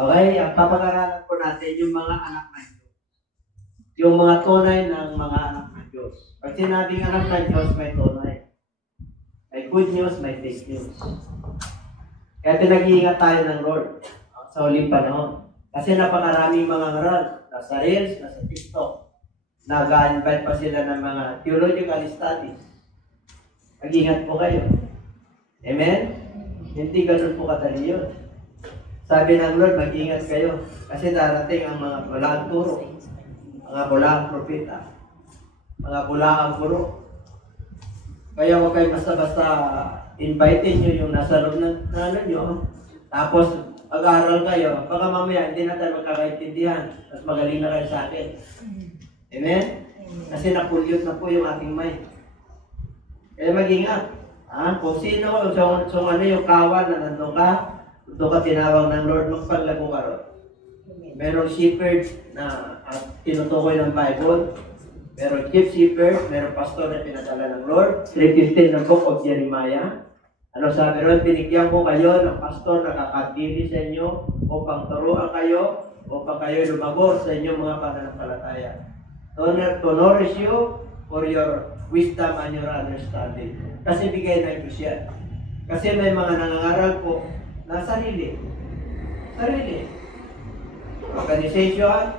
Okay? Ang papag-aralan po natin yung mga anak ng Diyos. Yung mga tunay ng mga anak ng Diyos. Pag sinabing anak ng Diyos, may tunay. May good news, may fake news. Kaya pinag-iingat tayo ng Lord sa huling panahon. Kasi napakaraming mga ngaral. Nasa Reels, nasa TikTok. Nag-invite pa sila ng mga theological studies. Mag-ingat po kayo. Amen? Hindi ganun po kadali yun. Sabi ng Lord, mag-ingat kayo. Kasi darating ang mga bulaang turo. Mga bulaang propeta. Mga bulaang guro. Kaya huwag kayo basta-basta invitin nyo yung nasa loob ng ano nyo. Tapos, pag-aaral kayo. Baka mamaya, hindi na tayo magkakaintindihan. Mas magaling na kayo sa akin. Amen? Kasi napulyot na po yung ating mind. Kaya mag-ingat. Kung sino, so ano yung kawan na nandun ka, doon ka tinawag ng Lord, magpaglago ka ron. Merong shepherd na tinutukoy ng Bible. Merong chief shepherd, merong pastor na pinadala ng Lord. 3:15 ng book of Jeremiah. Ano sabi ron? Binigyan ko kayo ng pastor na kakagili sa inyo upang turuan kayo, upang kayo lumago sa inyong mga pananampalataya. To nourish you for your wisdom and your understanding. Kasi bigay ng Diyos yan. Kasi may mga nangangaral po na sarili. Organization,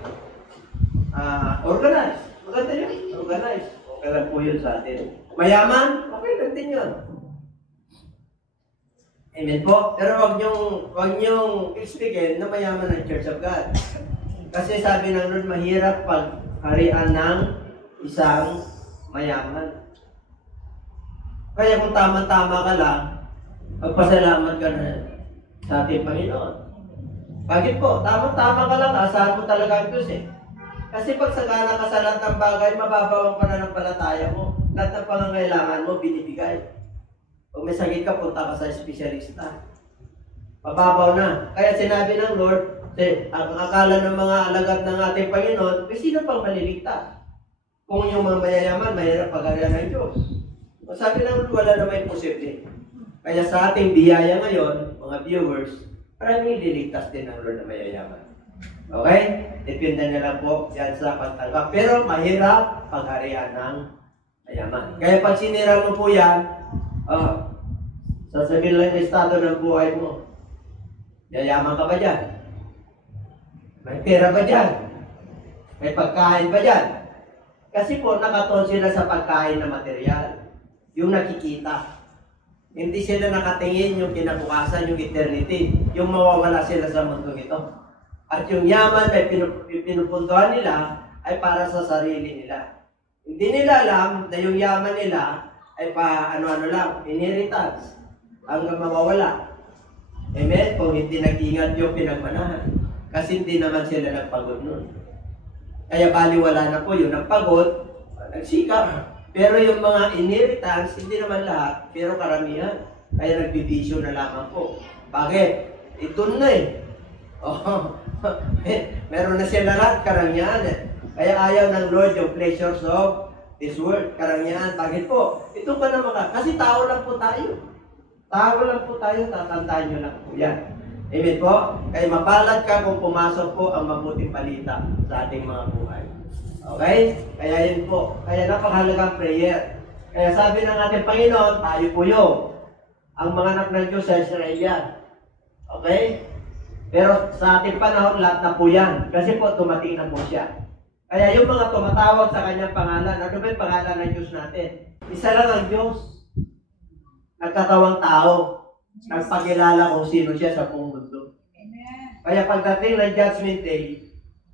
organize. Maganda yun. Organize. Okay lang po yun sa atin. Mayaman? Okay lang din yun. Amen po. Pero wag niyong explain na mayaman ng Church of God. Kasi sabi ng Lord, mahirap pagharian ng isang mayaman. Kaya kung tama-tama ka lang, magpasalamat ka na sa ating Panginoon. Bakit po? Tama-tama ka lang, asahan mo talaga ang Diyos eh. Kasi pag sagana ka sa lahat ng bagay, mababaw ang pananampalataya mo. Lahat ng pangangailangan mo, binibigay. Kung may sakit ka, punta ka sa espesyalista. Mababaw na. Kaya sinabi ng Lord, ang akala ng mga alagad ng ating Panginoon, may sino pang maliligtas? Kung yung mga mayayaman, mahirap pag-arian ng Diyos. O sabi ng Lord, wala na may posible. Kaya sa ating biyaya ngayon, mga viewers, maraming liligtas din ng Lord na mayayaman. Okay? Depende na lang po yan sa pagtanggap. Pero mahirap pag-arian ng mayaman. Kaya pag sinira mo po yan, sasabihin lang yung estado ng buhay mo. Yayaman ka ba dyan? May pera ba dyan? May pagkain ba dyan? Kasi po nakatuon sila sa pagkain na material. Yung nakikita. Hindi sila nakatingin yung kinabukasan, yung eternity. Yung mawawala sila sa mundo ito. At yung yaman na pinupuntuhan nila ay para sa sarili nila. Hindi nila alam na yung yaman nila ay pa ano-ano lang, inheritance. Hanggang mawawala. Amen? Kung hindi nag-ingat yung pinagmanahan. Kasi hindi naman sila nagpagod nun. Kaya baliwala na po yung nagpagod, nagsikap. Pero yung mga inheritance, hindi naman lahat, pero karamihan. Kaya nagbibisyo na lamang po. Bakit? Ito na eh. Oh, meron na sila lahat, karamihan eh. Kaya ayaw ng Lord yung pleasures of this world, karamihan. Bakit po? Ito pa na mga, kasi tao lang po tayo. Tao lang po tayo, tatandaan nyo lang po yan. Amen po? Kaya mapalad ka kung pumasok po ang mabuting balita sa ating mga buhay. Okay? Kaya yun po. Kaya napakahalagang prayer. Kaya sabi ng ating Panginoon, tayo po yung ang mga anak ng Diyos sa Israel. Okay? Pero sa ating panahon, lahat na po yan. Kasi po, tumating na po siya. Kaya yung mga tumatawag sa kanyang pangalan, ano ba yung pangalan ng Diyos natin? Isa lang ang Diyos. Nagkatawang tao. Nagpakilala kung sino siya sa buong mundo. Kaya pagdating ng Judgment Day,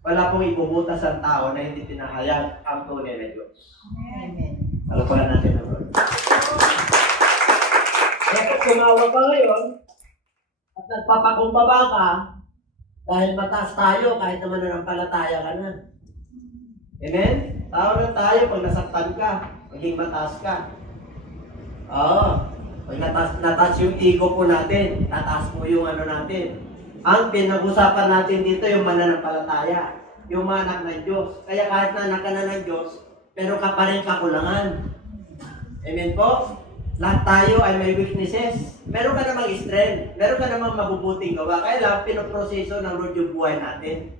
wala pong ibubutas ang tao na hindi tinahayag ang tunay na Diyos. Amen. Alapalan natin ang Lord. Kaya kung tumawag ka ngayon, at nagpapakumbaba ka, dahil mataas tayo, kahit naman nanampalataya ka na. Amen? Tao lang tayo pag nasaktan ka, maging mataas ka. Oo. Pag nataas yung ego po natin, tataas mo yung ano natin. Ang pinag-usapan natin dito yung mananampalataya, yung mga anak ng Diyos. Kaya kahit na anak ka na ng Diyos, pero ka pa rin kakulangan. Amen po? Lahat tayo ay may weaknesses. Meron ka namang strength. Meron ka namang mabubuting gawa. Kaya lang, pinoproseso ng Lord yung buhay natin.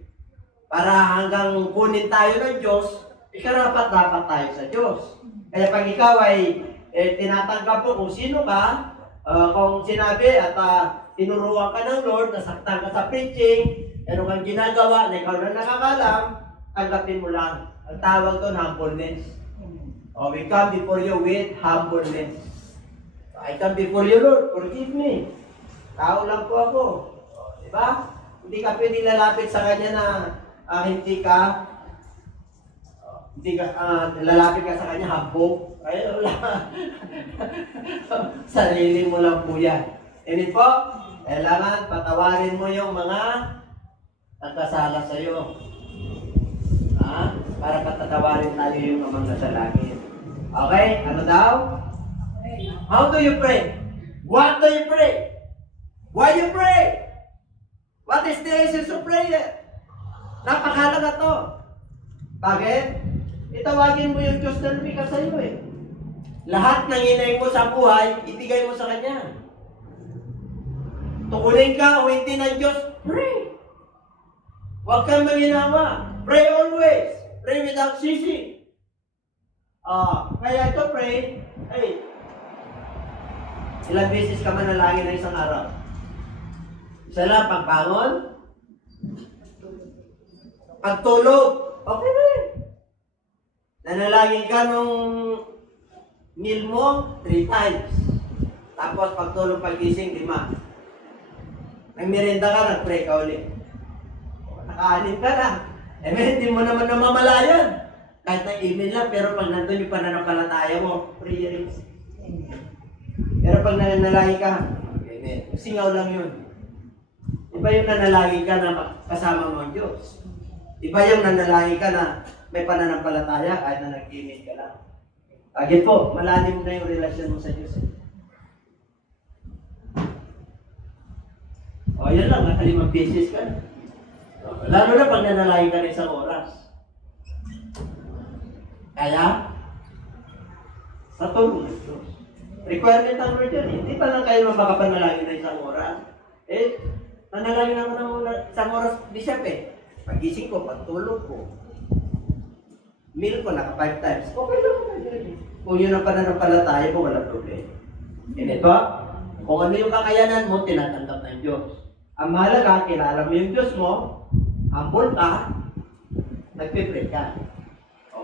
Para hanggang kunin tayo ng Diyos, ikarapat-dapat tayo sa Diyos. Kaya pag ikaw ay tinatanggap mo kung sino ka, kung sinabi at tinuruan ka ng Lord, nasaktan ka sa preaching, meron kang ginagawa na ikaw na nakakalam, tanggapin mo lang. Ang tawag doon, humbleness. We come before you with humbleness. I come before you, Lord, forgive me. Tao lang po ako. Diba? Hindi ka pwede lalapit sa Kanya na hindi ka lalapit ka sa Kanya hambog. Ay, wala. Sarili mo lang po yan. Amen po? Kailangan patawarin mo yung mga nagkasala sa iyo. Para patatawarin tayo yung amang nasa langit. Okay? Ano daw? How do you pray? What do you pray? Why you pray? What is the essence of prayer? Napakahalaga to. Bakit? Itawagin mo yung Diyos na lumikha sa iyo eh. Lahat ng hinay mo sa buhay, ibigay mo sa Kanya. Tukunin ka o hindi ng Diyos, pray. Huwag kang maginawa. Pray always. Pray without ceasing. Kaya ito pray, ilang beses ka manalangin na isang araw? Isa lang, pagbangon, pagtulog, okay rin. Nanalangin ka nung meal mo, 3 times. Tapos pagtulog, pagising, 5. May merienda ka, nag-pray ka ulit. Nakaanin ka na. Hindi mo naman namamalayan. Kahit na email lang, pero pag nandun yung pananampalataya mo, prayer is. Pero pag nanalangin ka, singaw lang yun. Iba yung nanalangin ka na kasama mo ang Diyos. Iba yung nanalangin ka na may pananampalataya kahit na nag-email ka lang. Agad po, malalim na yung relasyon mo sa Diyos. Yan lang, naka 5 beses ka. Lalo na pag nanalangin ka na isang oras. Kaya, sa tulong ng Diyos. Requirement ang Lord yun. Hindi pa lang kayo makapanalangin na isang oras. Nanalangin ako ng isang oras, Bishop Pagising ko, pagtulog ko. Meal ko, naka 5 times. Okay lang. Kung yun ang pananampalataya ko, walang problema. Ito, kung ano yung kakayanan mo, tinatanggap ng Diyos. Ang mahalaga, kilala mo yung Diyos mo, humble ka, nagpipray ka.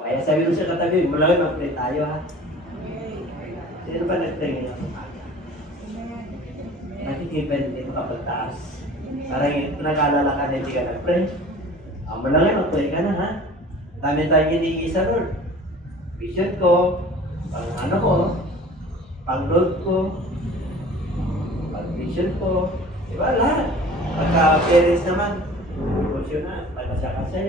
Kaya sabi mo sa katabi, malaki mag-pray tayo ha. Sino ba nag-pray ngayon sa umaga? Nakikiba hindi makapagtaas. Parang nag-alala ka na hindi ka nag-pray. Malaki mag-pray ka na ha. Dami tayong hiningi sa Lord. Vision ko, pang ano ko, pang Lord ko, pang vision ko. Diba lahat? Pagka-parents naman, devotional, pagkasya-kasya.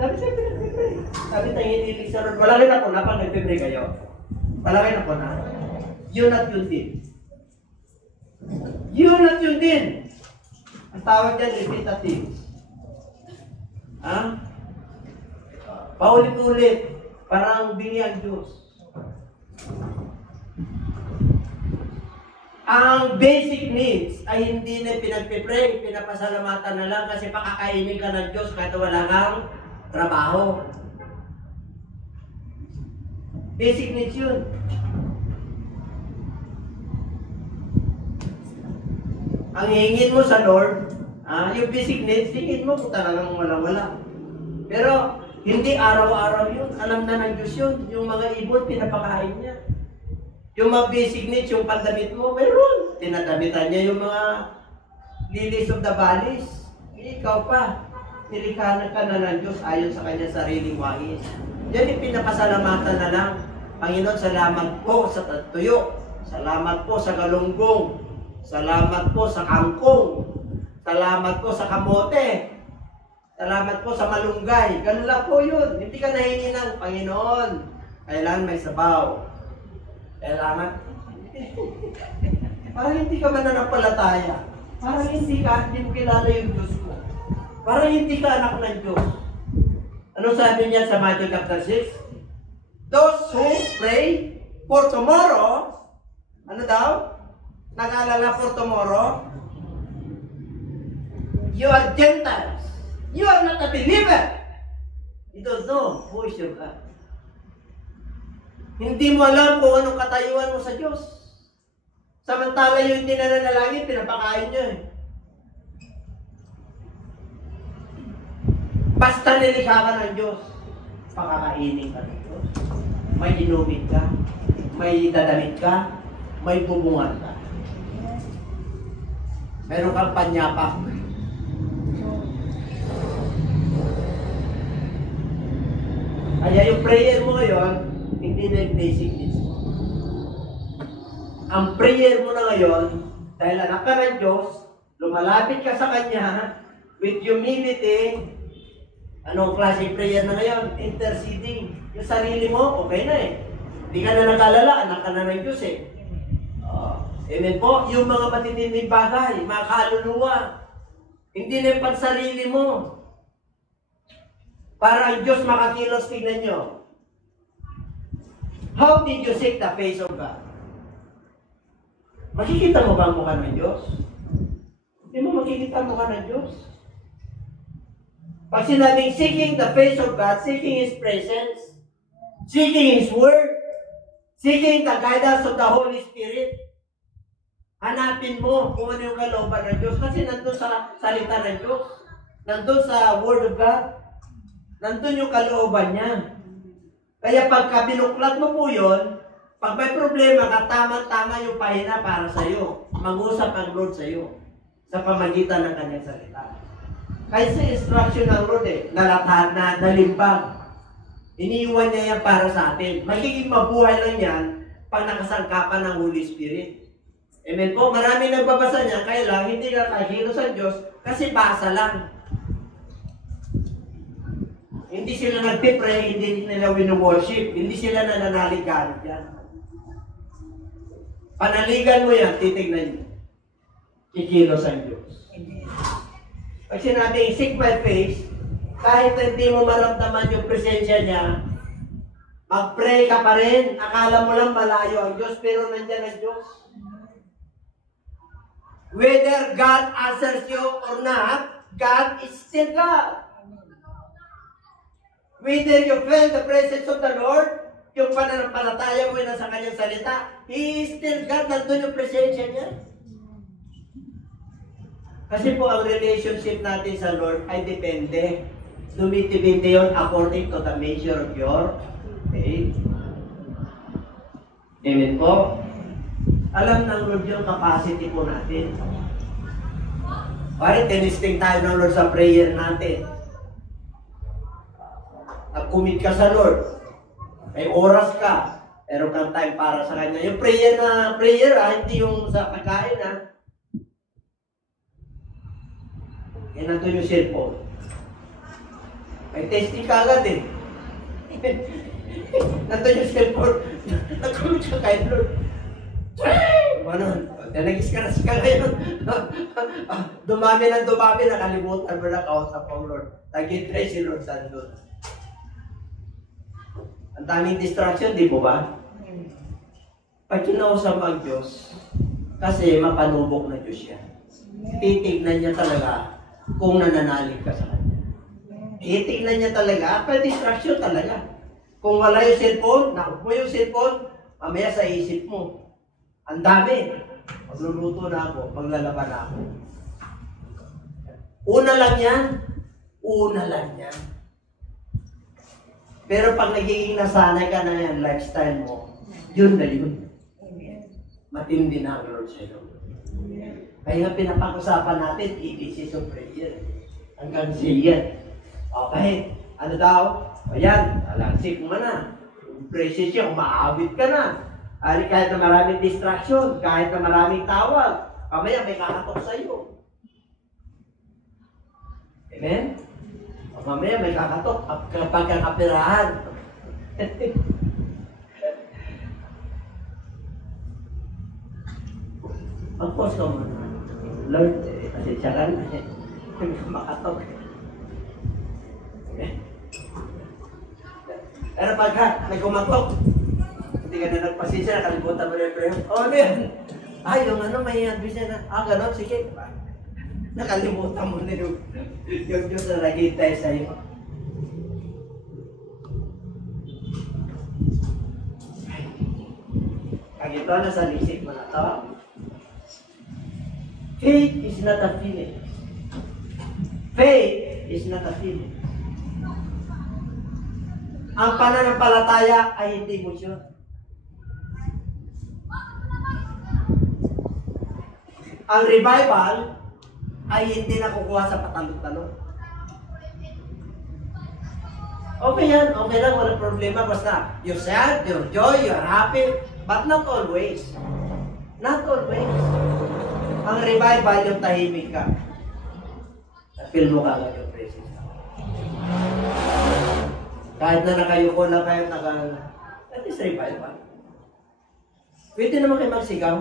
Sabi tayo pinag-pray. Sabi tayo hinilig sa Lord. Wala rin ako na pag nag-pray kayo. Wala rin ako na. Yun at yun din. Yun at yun din. Ang tawag dyan, repetitive. Paulit-ulit. Parang bingi ang Diyos. Ang basic needs ay hindi na pinagpipray, pinapasalamatan na lang kasi pakakainin ka ng Diyos kahit wala kang trabaho. Basic needs yun. Ang hingin mo sa Lord, yung basic needs, hingin mo kung talagang wala-wala. Pero hindi araw-araw yun. Alam na ng Diyos yun. Yung mga ibon, pinapakain niya. Yung mga basic needs, yung pandamit mo, mayroon. Tinadamitan niya yung mga lilies of the valleys. Ikaw pa. Nilikhanan ka na ng Diyos ayon sa kanyang sariling wais. Yan yung pinapasalamatan na lang. Panginoon, salamat po sa tuyo. Salamat po sa galunggong. Salamat po sa kangkong. Salamat po sa kamote. Salamat po sa malunggay. Ganun lang po yun. Hindi ka nahingi ng Panginoon. Kailangan may sabaw. Kailangan. Parang hindi ka mananampalataya. Parang hindi mo kilala yung Diyos mo. Parang hindi ka anak ng Diyos. Ano sabi niya sa Matthew chapter 6? Those who pray for tomorrow Ano daw? Nag-aalala for tomorrow? You are Gentiles. You are not a believer. You don't know who is your God. Hindi mo alam kung anong katayuan mo sa Diyos. Samantala yung hindi nananalangin, pinapakain nyo eh. Basta nilikha ka ng Diyos, pakakainin ka ng Diyos. May inumin ka, may dadamit ka, may bubungan ka. Meron kang panyapak. Kaya yung prayer mo ngayon, hindi na yung basic needs mo. Ang prayer mo na ngayon, dahil anak ka ng Diyos, lumalapit ka sa Kanya, with humility, anong klase prayer na ngayon? Interceding. Yung sarili mo, okay na eh. Hindi ka na nag-alala, anak ka na ng Diyos eh. Amen po. Yung mga matitinding bagay, mga kaluluwa, hindi na yung pansarili mo. Para ang Diyos makakilos, tingnan nyo. How did you seek the face of God? Makikita mo ba ang mukha ng Diyos? Hindi mo makikita ang mukha ng Diyos. Pag sinabing seeking the face of God, seeking His presence, seeking His Word, seeking the guidance of the Holy Spirit, hanapin mo kung ano yung kalooban ng Diyos. Kasi nandun sa salita ng Diyos, nandun sa Word of God, nandun yung kalooban niya. Kaya pagka binuklat mo po yun, pag may problema ka, tama-tama yung pahina para sa'yo. Mag-usap ang Lord sa'yo sa pamagitan ng kanyang salita. Kaya sa instruction ng Lord nalathan na nalimbag. Iniiwan niya yan para sa atin. Magiging mabuhay lang yan pag nakasangkapan ng Holy Spirit. Amen po? Marami nagbabasa niya, kaya lang hindi ka kahilo sa Diyos kasi basa lang. Hindi sila nagpipray, hindi nila wino-worship, hindi sila nananaligan yan. Panaligan mo yan, titignan niyo. Kikilos ang Diyos. Pag sinabing seek my face, kahit hindi mo maramdaman yung presensya niya, mag-pray ka pa rin. Akala mo lang malayo ang Diyos, pero nandyan ang Diyos. Whether God answers you or not, God is still God. Whether you feel the presence of the Lord, yung pananampalataya mo na sa kanyang salita, He is still God, nandun yung presensya niya. Kasi po ang relationship natin sa Lord ay depende. Dumitipindi yun according to the measure of your faith. Amen po? Alam ng Lord yung capacity po natin. Pare, tinisting tayo ng Lord sa prayer natin. Nag-commit ka sa Lord. May oras ka. Meron kang time para sa Kanya. Yung prayer hindi yung sa pagkain Yan nandun yung cellphone. May testing ka agad nandun yung cellphone. Nag-commit ka kay Lord. Nalagis ka na sa ngayon. Dumami, nakalimutan mo na kausap ang Lord. Nag-try si Lord sa Lord. Ang daming distraction, di mo ba? Pag kinausap ang Diyos, kasi mapanubok na Diyos yan. Titignan niya talaga kung nananalig ka sa Kanya. Titignan niya talaga, pa distraction talaga. Kung wala yung cellphone, nakupo yung cellphone, mamaya sa isip mo. Ang dami. Magluluto na ako, maglalaban na ako. Una lang yan. Una lang yan. Pero pag nagiging nasanay ka na yan, lifestyle mo, yun na yun. Matindi na ang Lord sa'yo. Kaya pinapag-usapan natin, ABCs of prayer. Hanggang siya. Okay, ano daw? Ayan, alangsik mo na. Praise siya, umaawit ka na. Kahit na maraming distraction, kahit na maraming tawag, mamaya may kakatok sa'yo. Amen? Mamaya may kakatok kapag kakapirahan. Mag-pause ka muna. Lord, kasi siya ka na makatok. Okay? Pero pagka may kumatok, Hindi ka na nagpasensya, nakalimutan mo na yung prayer. Oh, ano yan? Ay, yung ano, may advice na. Ganon, sige. Nakalimutan mo na yung Diyos na naghihintay sa'yo. Ang ito, nasa lisik mo na ito. Faith is not a feeling. Faith is not a feeling. Ang pananampalataya ay hindi emosyon. Ang revival ay hindi nakukuha sa patalong-talong. Okay yan, okay lang, walang problema. Basta, you're sad, you're joy, you're happy, but not always. Not always. Ang revival, yung tahimik ka. Feel mo ka agad yung presence ka. Kahit na nakayuko lang kayo, that is revival. Pwede naman kayo magsigaw.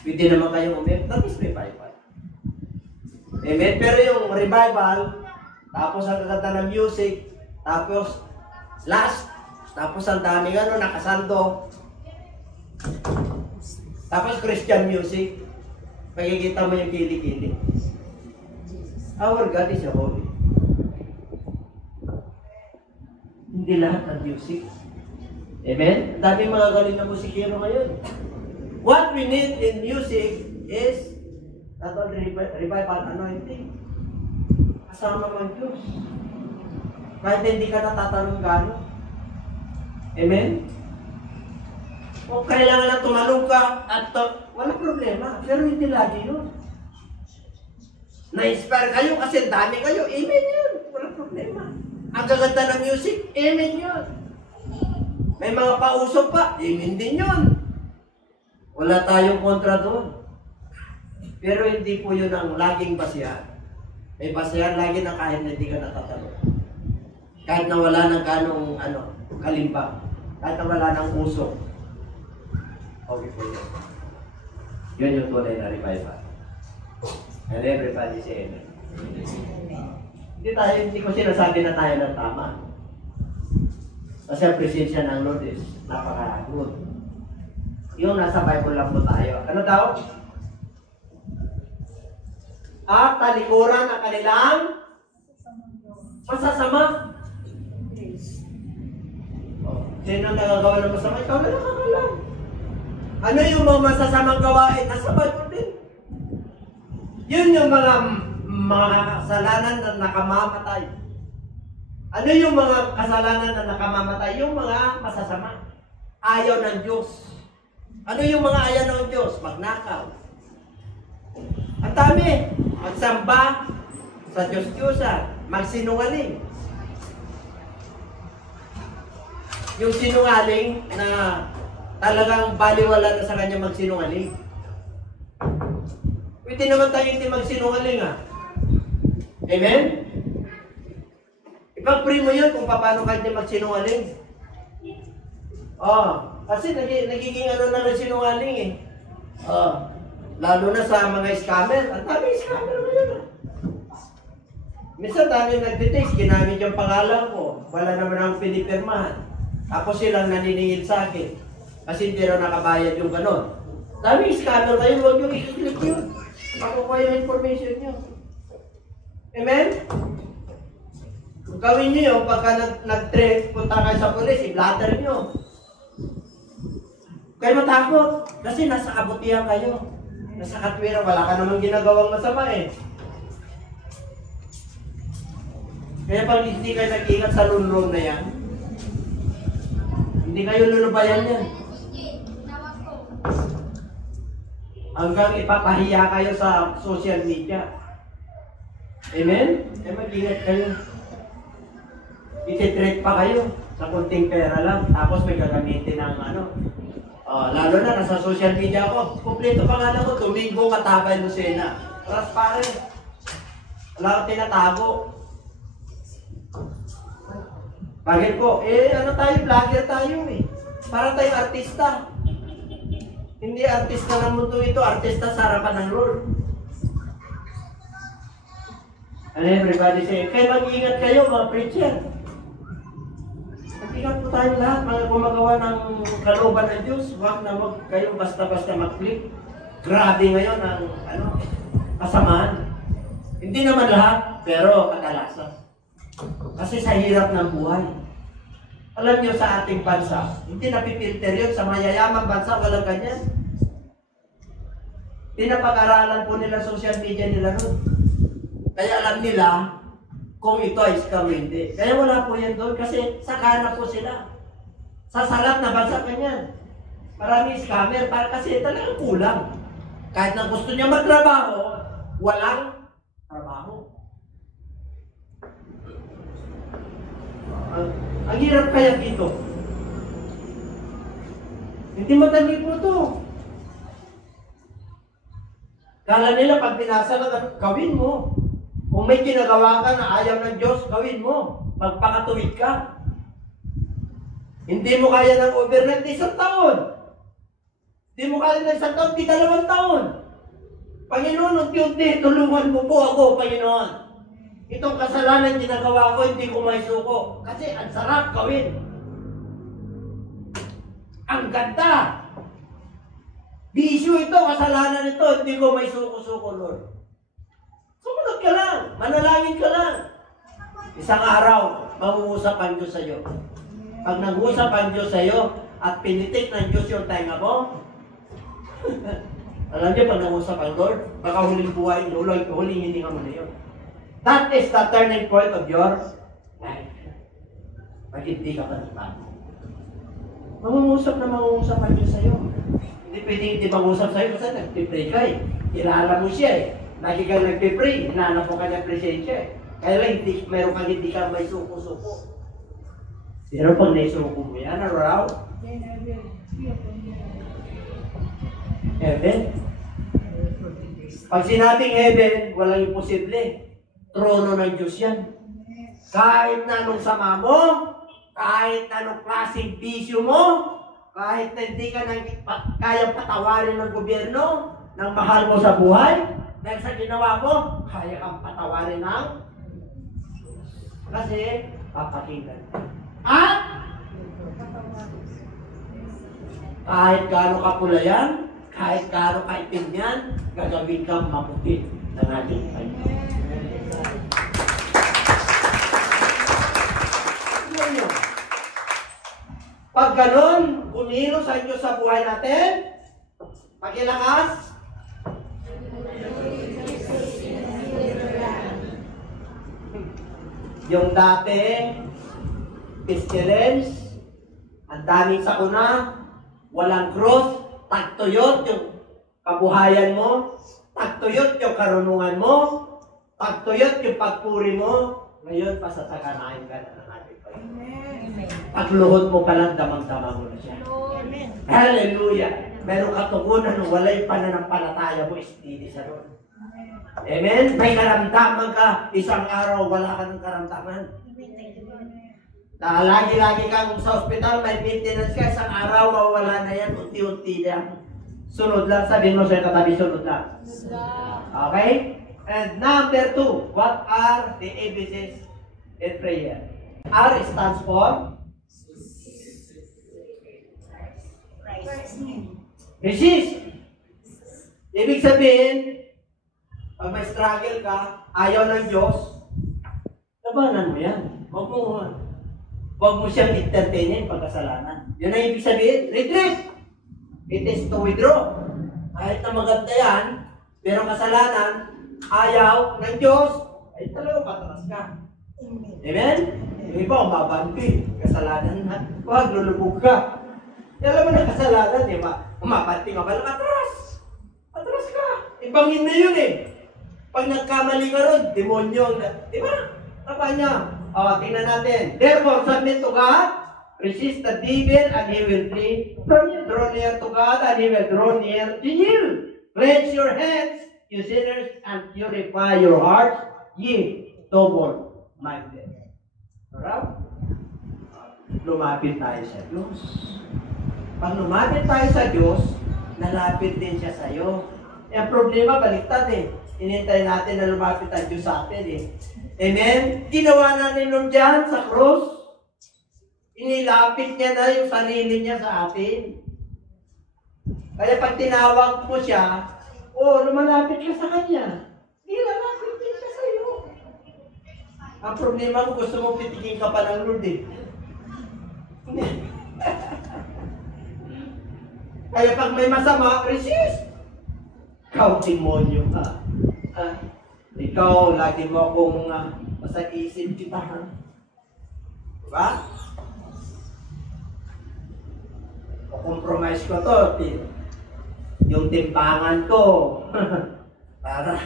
Pwede naman kayong umiyak. That is revival. Amen? Pero yung revival, tapos ang kaganda ng music, tapos last, tapos ang daming nakasando, tapos Christian music, makikita mo yung kili-kili. Our God is a holy. Hindi lahat ng music. Amen? Ang daming mga galing na musikero ngayon. What we need in music is not only revival anointing. Kasama ng Diyos. Kahit hindi ka natatanong gano'n. Amen? Kung kailangan na tumalong ka at walang problema. Pero hindi lagi yun. Na-inspire kayo kasi dami kayo. Amen yun. Walang problema. Ang gaganda ng music, amen yun. May mga pausok pa, amen din yun. Wala tayong kontra doon. Pero hindi po yun ang laging basihan. May basihan lagi na kahit na hindi ka natatanong. Kahit na wala ng ganong kalimbang. Kahit na wala ng usok. Okay po yun. Yun yung tunay na revival. And everybody say amen. Hindi ko sinasabi na tayo ng tama. Kasi ang presensya ng Lord is napaka-good. Yung nasa Bible lang po tayo. Ano daw? At talikuran ang kanilang masasama. Sino nagagawa ng masama? Ikaw na nakakala. Ano yung mga masasamang gawain? Nasa Bible din. Yun yung mga kasalanan na nakamamatay. Ano yung mga kasalanan na nakamamatay? Yung mga masasama. Ayaw ng Diyos. Ano yung mga ayaw ng Diyos? Magnakaw. Ang dami. Magsamba sa Diyos-Diyosan. Magsinungaling. Yung sinungaling na talagang baliwala na sa kanya magsinungaling. Pwede naman tayo hindi magsinungaling Amen? Ipag-pray mo yun kung paano ka hindi magsinungaling. Kasi nagiging na ng sinungaling lalo na sa mga scammer. Ang dami scammer ngayon Minsan dami nagtitext, ginamit yung pangalan ko. Wala naman akong pinipirmahan. Tapos silang naniningil sa akin. Kasi hindi raw nakabayad yung ganon. Daming scammer kayo, huwag yung i-click yun. Makukuha yung information nyo. Amen? Kung gawin nyo yun, pagka nag-trade, punta kayo sa pulis, i-blatter nyo. Kayo matakot. Kasi nasa kabutihan kayo. Nasa katwiran, wala ka namang ginagawang masama Kaya pag hindi kayo nag-ingat sa lunlong na yan, hindi kayo lulubayan yan. Hanggang ipapahiya kayo sa social media. Amen? Mag-ingat kayo. Iti-treat pa kayo sa kunting pera lang. Tapos may gagamitin ng lalo na nasa social media ko. Kompleto pangalan ko, Domingo Katabay Lucena. Transparent. Wala kang tinatago. Bakit po? Tayo, vlogger tayo Para tayong artista. Hindi artista ng mundo ito, artista sa harapan ng Lord. And everybody say, kaya mag-ingat kayo mga preacher. Ingat po tayong lahat, mga gumagawa ng kalooban ng Diyos. Huwag kayong basta-basta mag-click. Grabe ngayon ang kasamaan. Hindi naman lahat, pero kadalasan. Kasi sa hirap ng buhay. Alam niyo sa ating bansa, hindi napipilter yun. Sa mayayamang bansa, walang ganyan. Pinapag-aralan po nila social media nila nun. Kaya alam nila kung ito ay scam o hindi. Kaya wala po yan doon kasi sakana po sila. Sa salat na bansa kanyan. Marami scammer kasi talagang kulang. Kahit na gusto niya magtrabaho, walang trabaho. Ang hirap kaya dito. Hindi madali po ito. Kala nila pag pinasa na gawin mo. Kung may ginagawa ka na ayaw ng Diyos, gawin mo. Magpakatuwid ka. Hindi mo kaya ng overnight, 1 taon. Hindi mo kaya ng 1 taon, 2 taon. Panginoon, unti-unti, tulungan mo po ako, Panginoon. Itong kasalanan ginagawa ko, hindi ko may suko. Kasi ang sarap gawin. Ang ganda. Bisyo ito, kasalanan ito, hindi ko may suko-suko, Lord. Sumunod ka lang, manalangin ka lang. Isang araw, mangungusap ang Diyos sa iyo. Pag nag-usap ang Diyos sa iyo, at pinitik ng Diyos yung tainga mo, alam niyo, pag nag-usap ang Lord, baka huling buhay, huling hininga mo na yun. That is the turning point of your life. Pag hindi ka pa nagbago. Mangungusap ang Diyos sa iyo. Hindi pwedeng hindi mangusap sa iyo kasi nag-pray ka eh. Kilala mo siya eh. Lagi kang nagpipray, hinanap mo ka ng presensya. Kaya lang, meron kang hindi ka may suko-suko. Pero pag naisuko mo yan, ano raw? Heaven. Pag sinabing heaven, walang imposible. Trono ng Diyos yan. Kahit na anong sama mo, kahit na anong klaseng bisyo mo, kahit na hindi ka kayang patawarin ng gobyerno, ng mahal mo sa buhay, dahil sa ginawa mo, kaya kang patawarin ng kasi papakinggan. At kahit gaano kapula yan, kahit gaano kaitim yan, gagawin kang maputi ng ating Panginoon. Pag ganon, kumilos ang Diyos sa buhay natin, pakilakas, yung dati, pestilence, ang daming sakuna, walang cross, tagtuyot yung kabuhayan mo, tagtuyot yung karunungan mo, tagtuyot yung pagpuri mo, ngayon pasasakanahin ka na ng ating Panginoon. Pagluhod mo pa lang, damang-damang mo na siya. Amen. Hallelujah! Meron katugunan nung wala'y pananampalataya mo, istili sa Lord. Amen? May karamdaman ka, isang araw wala ka ng karamdaman. Lagi-lagi kang sa ospital, may maintenance ka, isang araw mawala na yan, unti-unti lang. Sunod lang, sabihin mo sa katabi, sunod lang. Okay? And number 2, what are the ABCs in prayer? R stands for resist. Ibig sabihin, pag may struggle ka, ayaw ng Diyos, labanan mo yan. Huwag mo siyang entertainin pagkasalanan. Yun ang ibig sabihin, retreat. It is to withdraw. Kahit na maganda yan, pero kasalanan, ayaw ng Diyos, ay talaga patras ka. Amen? Yung iba, umabanti. Kasalanan na. Huwag, lulubog ka. Alam mo na kasalanan, di ba? Umabanti ka pala, atras. Atras ka. Ibangin na yun eh. Pag nagkamali ka ron, demonyo. Di ba? Tapa niya. Tingnan natin. Therefore, submit to God, resist the devil, and he will flee from you. Draw near to God, and he will draw near to you. Cleanse your hands, you sinners, and purify your hearts, ye double-minded. Alright? Lumapit tayo sa Diyos. Pag lumapit tayo sa Diyos, nalapit din siya sa iyo. Yung problema, baliktad eh. Inintay natin na lumapit ang Diyos sa atin eh. Amen? Ginawa natin nun dyan sa cross. Inilapit niya na yung sarili niya sa atin. Kaya pag tinawag mo siya, lumalapit ka sa kanya. Hindi lalapit din siya sa iyo. Ang problema mo, gusto mo pitikin ka pa ng Lord eh. Kaya pag may masama, resist. Ikaw, demonyo ka. Ikaw, lagi mo akong basta isip kita. Diba? O-compromise ko to. Yung timbangan ko. Para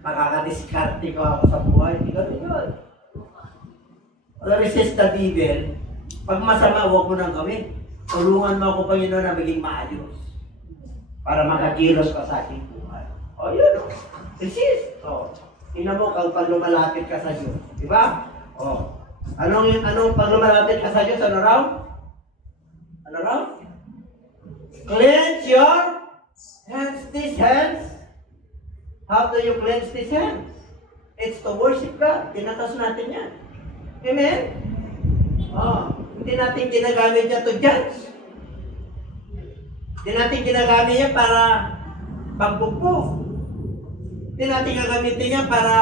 makakadiskarte ko ako sa buhay. Hindi ka yun. Resist the devil. Pag masama, huwag mo nang gawin. Tulungan mo ako, Panginoon, na maging maayos. Para makakilos ka sa aking buhay. Yun. Resist. Tingnan mo kung pag lumalapit ka sa Diyos. Diba? Anong pag lumalapit ka sa Diyos? Ano raw? Ano raw? Cleanse your hands. These hands. How do you cleanse these hands? It's to worship God. Tinatas natin yan. Amen? Hindi natin ginagamit niya to judge. Hindi natin ginagamit niya para pagbugbog. Hindi natin gagamitin niya para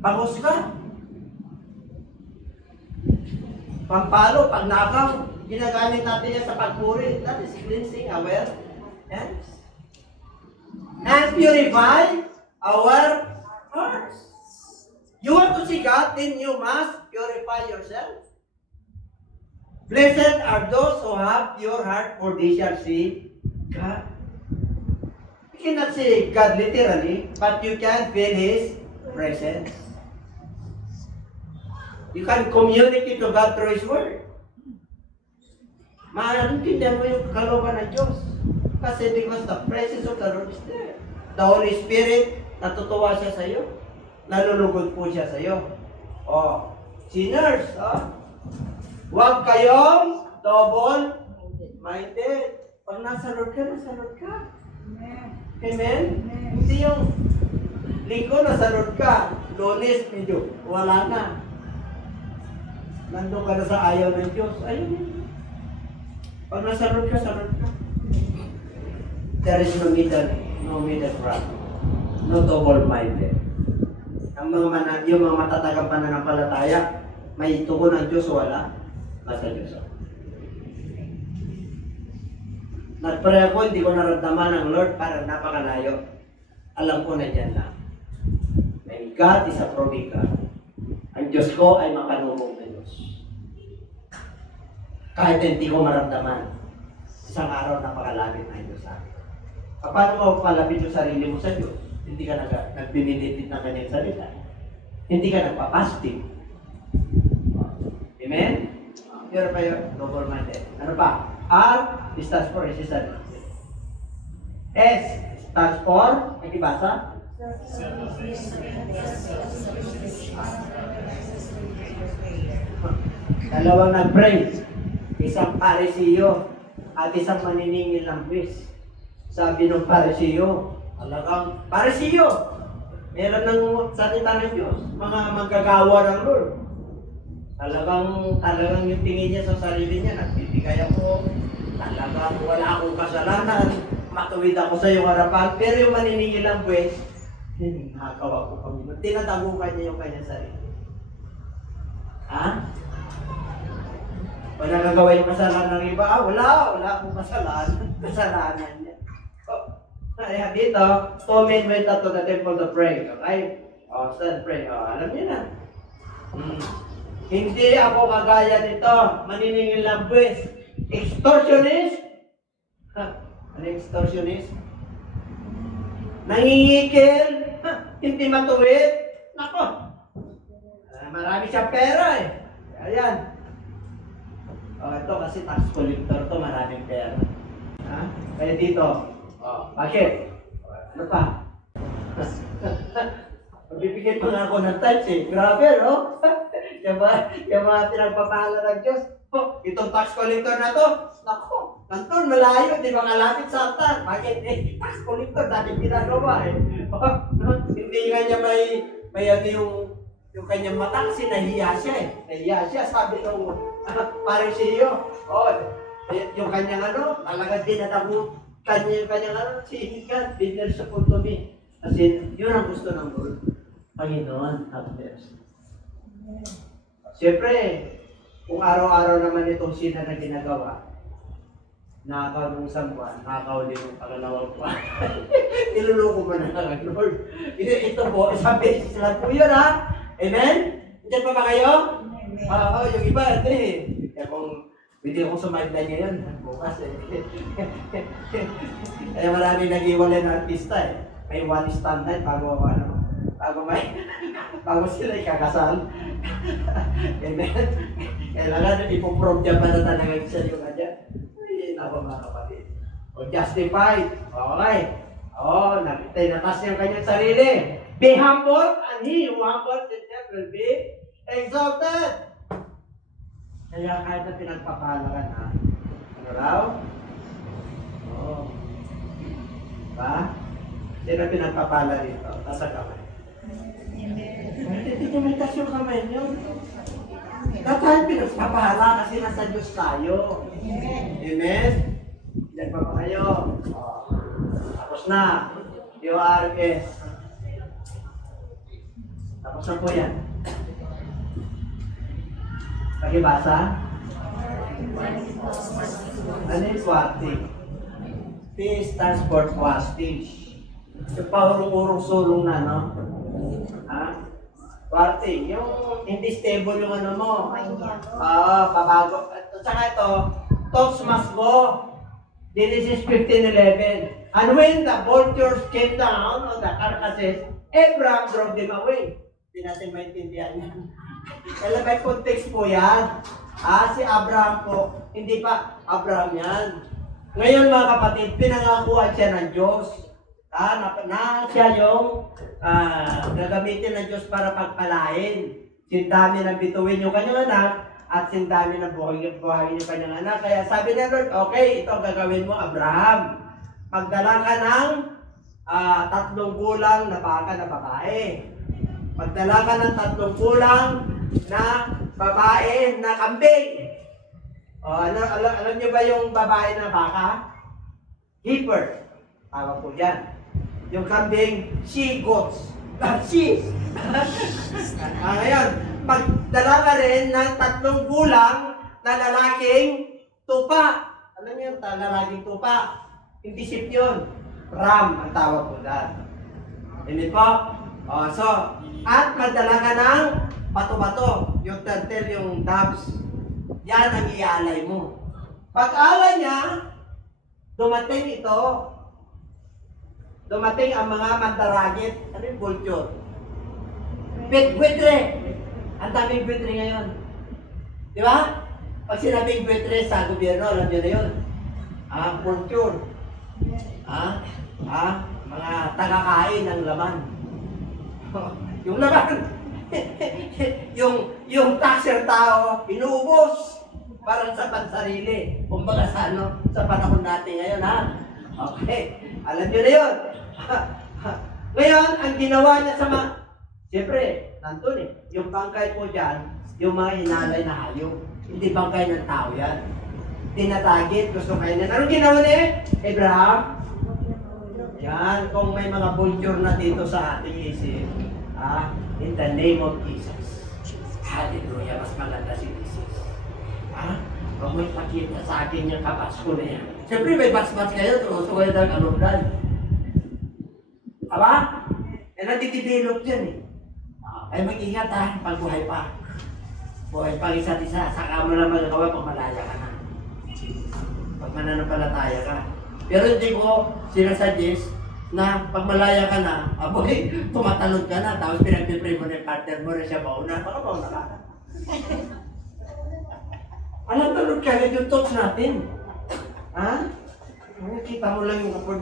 panghusga. Pampalo, pagnakaw. Ginagamit natin niya sa pagpuri. That is cleansing our hands. And purify our hearts. You want to see God, then you must purify yourself. Blessed are those who have pure heart, for they shall see God. You cannot see God literally, but you can feel His presence. You can communicate to God through His Word. Maintindihan mo yung kalooban ng Diyos. Kasi because the presence of the Lord is there. The Holy Spirit, natutuwa siya sa iyo. Nalulugod po siya sa iyo. Sinners, huwag kayong double-minded. Pag nasa Lord ka, nasa Lord ka. Amen? Hindi yung linggo, nasa Lord ka. Lunes, medyo wala na. Nandun ka na sa ayaw ng Diyos. Ayun. Pag nasa Lord ka, sa Lord ka. There is no middle ground. No double-minded. Yung mga matatagang pananampalataya, may tugon ng Diyos, wala. Nasa Diyos. Nag-pray ako, hindi ko naramdaman ng Lord para napakalayo. Alam ko na dyan lang. My God is a proving God. Ang Diyos ko ay mapanumong na Diyos. Kahit hindi ko maramdaman, isang araw napakalapit na Diyos sa akin. Paano mo palapit yung sarili mo sa Diyos? Hindi ka nagbinilitit ng kanyang salita. Hindi ka nagpapasting. Amen? Pero pa yun, double-minded. Ano pa? R stands for resistance. S stands for, nakibasa? Dalawang nag-pray. Isang parisiyo at isang maniningil ng buwis. Sabi ng parisiyo, talagang parisiyo. Meron ng salita ng Diyos, mga manggagawa ng Lord. Talagang yung tingin niya sa sarili niya, nagbibigay ako, talagang wala akong kasalanan, matuwid ako sa iyong harapan, pero yung maniningil ng buwis, nakakawa ko Panginoon. Tinatagupan niya yung kanyang sarili. Ha? Pag nagagawa yung kasalanan ng iba, wala akong kasalanan niya. Kaya dito, 2 men went up to the temple to pray. Okay? Stand pray. Alam niyo na. Hindi ako kagaya nito, maniningil ng buwis. Extortionist? Ano extortionist? Nangingikil? Hindi matuwid? Nako! Marami siyang pera eh. Ayan. Ito kasi tax collector to, maraming pera. Kaya dito, bakit? Ano pa? Magbibigay pa nga ako ng touch eh. Grabe, no? Yung mga pinagpapala ng Diyos. Itong tax collector na to, naku, kanton, malayo, di ba kalapit sa altar? Bakit? Tax collector, dati ginagawa eh. Hindi nga niya may yung kanyang mata kasi nahiya siya eh. Nahiya siya, sabi nung Pariseo. Oh, yung kanyang talagang dinadamutan niya yung kanyang si God, be merciful to me. Kasi yun ang gusto ng Lord. Panginoon, have mercy. Siyempre, kung araw-araw naman itong sina na ginagawa, nakakaw ng isang buwan, nakakaw din ng pangalawang buwan. Niluloko mo na lang, Lord. Ito po, isang beses lang po yun, ha? Amen? Diyan pa ba kayo? Oo, yung iba, hindi. Kaya kung hindi akong sumaidlan ngayon, bukas Kaya maraming nag-iwalay na artista May one standard bago sila ikakasal. Amen? Kailangan ipoprove niya pa na talaga siya yung kanya. Ay, nako mga kapatid. O justified. Okay. Tinatas niya ang kanyang sarili. Be humble, and he who humbles himself will be exalted. Kaya kahit na pinagpapahalagan na, ano raw? Ba? Sino pinagpapala rito? Nasa kamay. Hindi may tas yung kamay niyo. Na tayo pinagpapala kasi nasa Diyos tayo. Amen? Diyan pa kayo. Tapos na. URS. Tapos na po yan. Pakibasa? Ano yung fasting? P stands for fasting. Yung pahurong-urong sulong na, no? Fasting. Yung hindi stable yung mo. Pabago. At saka ito, thoughts must go. Genesis 15:11. And when the vultures came down on the carcasses, Abraham drove them away. Hindi natin maintindihan yan. Kaya may context po yan. Si Abraham po, hindi pa Abraham yan. Ngayon mga kapatid, pinangakuan siya ng Diyos. Na siya yung gagamitin ng Diyos para pagpalain. Sindami ng bituin yung kanyang anak at sindami ng buhayin yung kanyang anak. Kaya sabi ng Lord, okay, ito ang gagawin mo, Abraham. Pagdala ka ng 3 gulang na baka na babae. Pagdala ka ng 3 gulang na babae na kambing. Alam niyo ba yung babae na baka? Heifer. Tawag po dyan. Yung kambing, she-goats. She. Ngayon, pagdala ka rin ng 3 gulang na lalaking tupa. Alam niyo yung lalaking tupa? Hindi sip yun. Ram ang tawag po dyan. Hindi po? At magdala ka ng bato-bato. Yung turtle, yung doves. Yan ang ialay mo. Pag-alay niya, dumating ang mga mandaragit. Ano yung vulture? Buitre. Ang daming buitre ngayon. Di ba? Pag sinabing buitre sa gobyerno, alam niyo na yun. Vulture. Mga tagakain ng laman. Yung laman. yung taxer tao, inuubos. Parang sa pansarili. Kumbaga sa panahon natin ngayon, Okay. Alam niyo na yun. Ngayon, ang ginawa niya sa siyempre, nandun yung bangkay po dyan, yung mga inalay na hayop. Hindi bangkay ng tao yan. Tinatagit, gusto kayo na. Anong ginawa niya? Abraham? Yan, kung may mga vulture na dito sa ating isip, in the name of Jesus. Hallelujah, mas maganda si Jesus. Kung may pakita sa akin yung kapasko na yan. Siyempre may bas-bas kayo, tuloso kayo ng alumdan. Aba? Nadidevelop yan Ay mag-ingat pagbuhay pa. Buhay pa isa't isa, saka mo lang magagawa pag malaya ka na. Pag mananampalataya ka. Pero hindi ko sinasuggest na pag malaya ka na, tumatalon ka na, tapos pinag-pray mo na yung partner mo na siya mauna. Baka mauna ka. Alam, talon ka agad yung thoughts natin. Kita mo lang yung kapag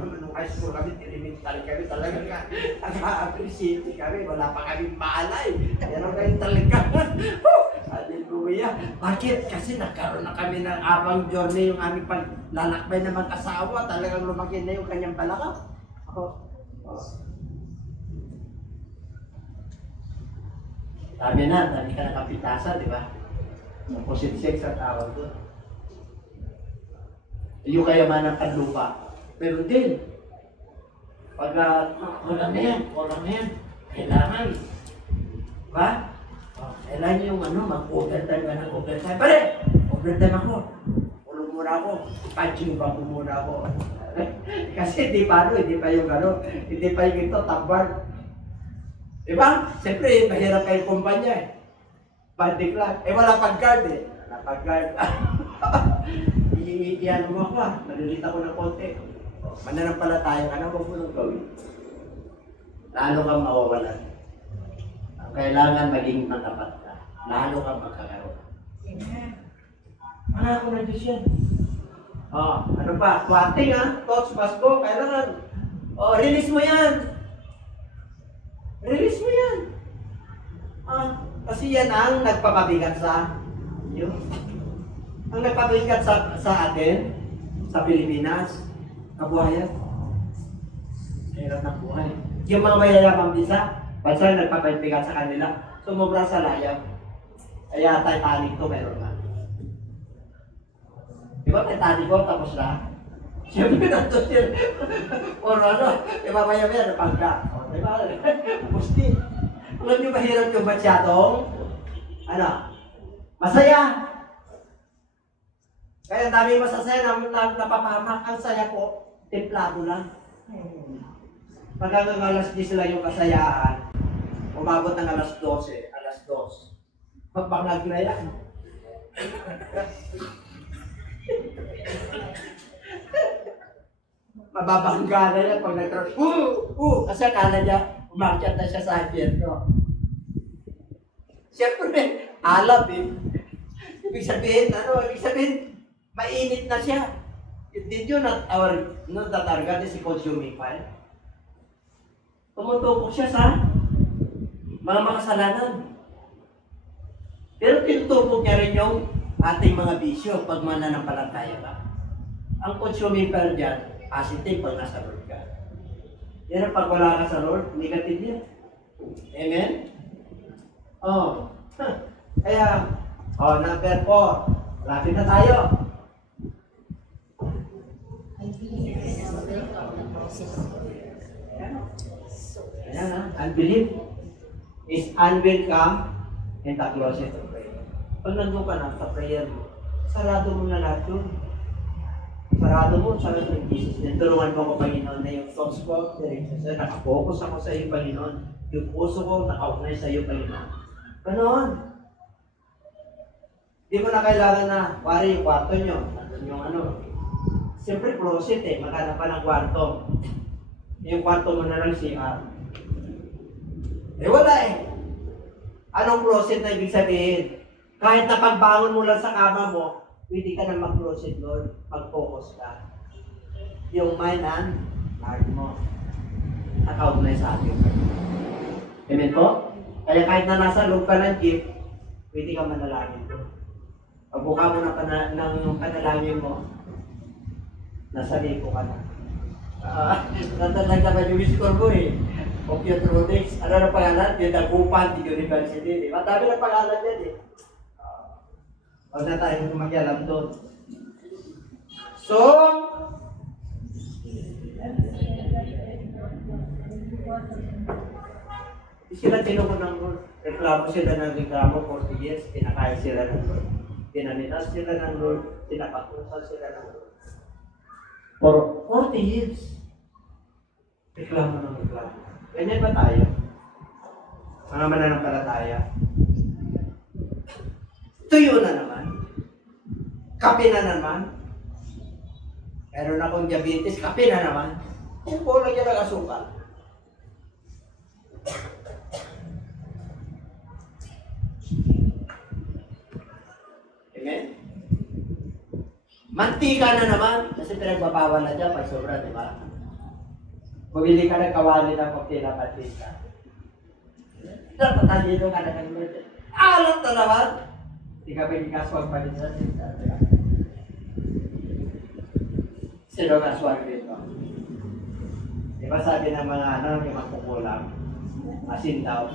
nung high school kami, elementary kami talaga nag-appreciate kami, wala pa kami maalay. Yan ang kayo talaga. Hallelujah. Bakit? Kasi nagkaroon na kami ng abang journey yung aming paglalakbay na mag-asawa. Talagang lumaki na yung kanyang balakang. Dami ka na kapitasa, di ba? Opposite sex ang tawag doon. Yung kayamanan ng lupa. Pero din, pag wala na yan, kailangan. Diba? Kailangan yung mag-overtime ka ng overtime. Pare! Overtime ako. Ulong muna ako. Punching pa muna ako. Kasi hindi pa yung hindi pa yung ito, top guard. Diba? Siyempre, mahirap kayong kumpanya eh. Banding lang. Wala pag-guard eh. Wala pag-guard. Iyan mo ako malilita ko ng konti. Mananampalatayang huwag mo nang gawin. Lalo kang mawawalan. Ang kailangan maging matapat ka. Lalo kang magkakaroon. Ako ng Diyos yan. Ano pa? Swatting thoughts must go. Kailangan. Release mo yan. Release mo yan. Kasi yan ang nagpapabigat sa iyo. Ang nagpapabigat sa atin, sa Pilipinas, kabuhayan. Hirap ng buhay. Yung mga mayayamang bansa nagpapabigat sa kanila, sumobra sa layaw. Kaya Titanic to meron na. Di ba Titanic ko tapos na? Siyempre nato yun. O maya-maya napagka. Di ba? Tapos din. Alam nyo mahirap yung masyadong masaya. Kaya dami masasaya na napapahamak. Ang saya ko, templado lang. Pag hanggang alas 10 sila yung kasayaan, umabot ng alas 12, alas 2. Pagpangag na yan. Mababangga na yan pag nag-truck. Kasi akala niya, umakyat na siya sa impyerno. Siyempre, alab eh. Ibig sabihin, mainit na siya. Did you not the target is consuming fire? Tumutupok siya sa mga makasalanan. Pero tinutupok niya rin yung ating mga bisyo pag mananampalataya ka. Ang consuming fire dyan, positive pag nasa Lord ka. Pero pag wala ka sa Lord, negative yan. Amen? Kaya, number 4. Lapit na tayo. Ayan unbelief is unwelcome in the closet of prayer. Pag nandun ka na sa prayer mo, sarado mo na lahat yun. Sarado mo ng Jesus. Tulungan mo ko, Panginoon, na yung thoughts ko, nakapokus ako sa iyo, Panginoon. Yung puso ko, nakaugnay sa iyo, Panginoon. Ganoon. Di mo na kailangan na, pari yung kwarto nyo, yung siyempre closet maghanap pa ng kwarto. Yung kwarto mo na lang CR. Wala Anong closet na ibig sabihin? Kahit na pagbangon mo lang sa kama mo, pwede ka na mag-closet doon, mag-focus ka. Yung mind and heart mo, nakaugnay sa atin. Amen po? Kaya kahit na nasa loob ka ng jeep, pwede ka manalangin doon. Pagbuka mo ng panalangin mo, nasa lipo ka na. Natalag naman yung score mo Opiotronics. Ano na pangalan? Yung Dagupan University. Di ba? Dami na pangalan yan Huwag na tayo mag-alam doon. So, sila tinukod ng Lord. Reklamo sila ng reklamo 40 years. Tinakaya sila ng Lord. Tinaninas sila ng Lord. Tinapatusan sila ng Lord. For 40 years. Reklamo ng reklamo. Ganyan ba tayo? Mga mananampalataya. Tuyo na naman. Kape na naman. Meron akong diabetes, kape na naman. Kung po lang yan ang asukal. Amen? Mantika na naman. Kasi pinagbabawal na dyan pag sobra, di ba? Bumili ka ng kawali ng cocktail na mantika. Dapat nandito ka na kanina. Alam na naman! Hindi ka pagkikaswag pa din sa sita. Sino kaswag dito? Di ba sabi ng mga yung magkukulang, asin daw,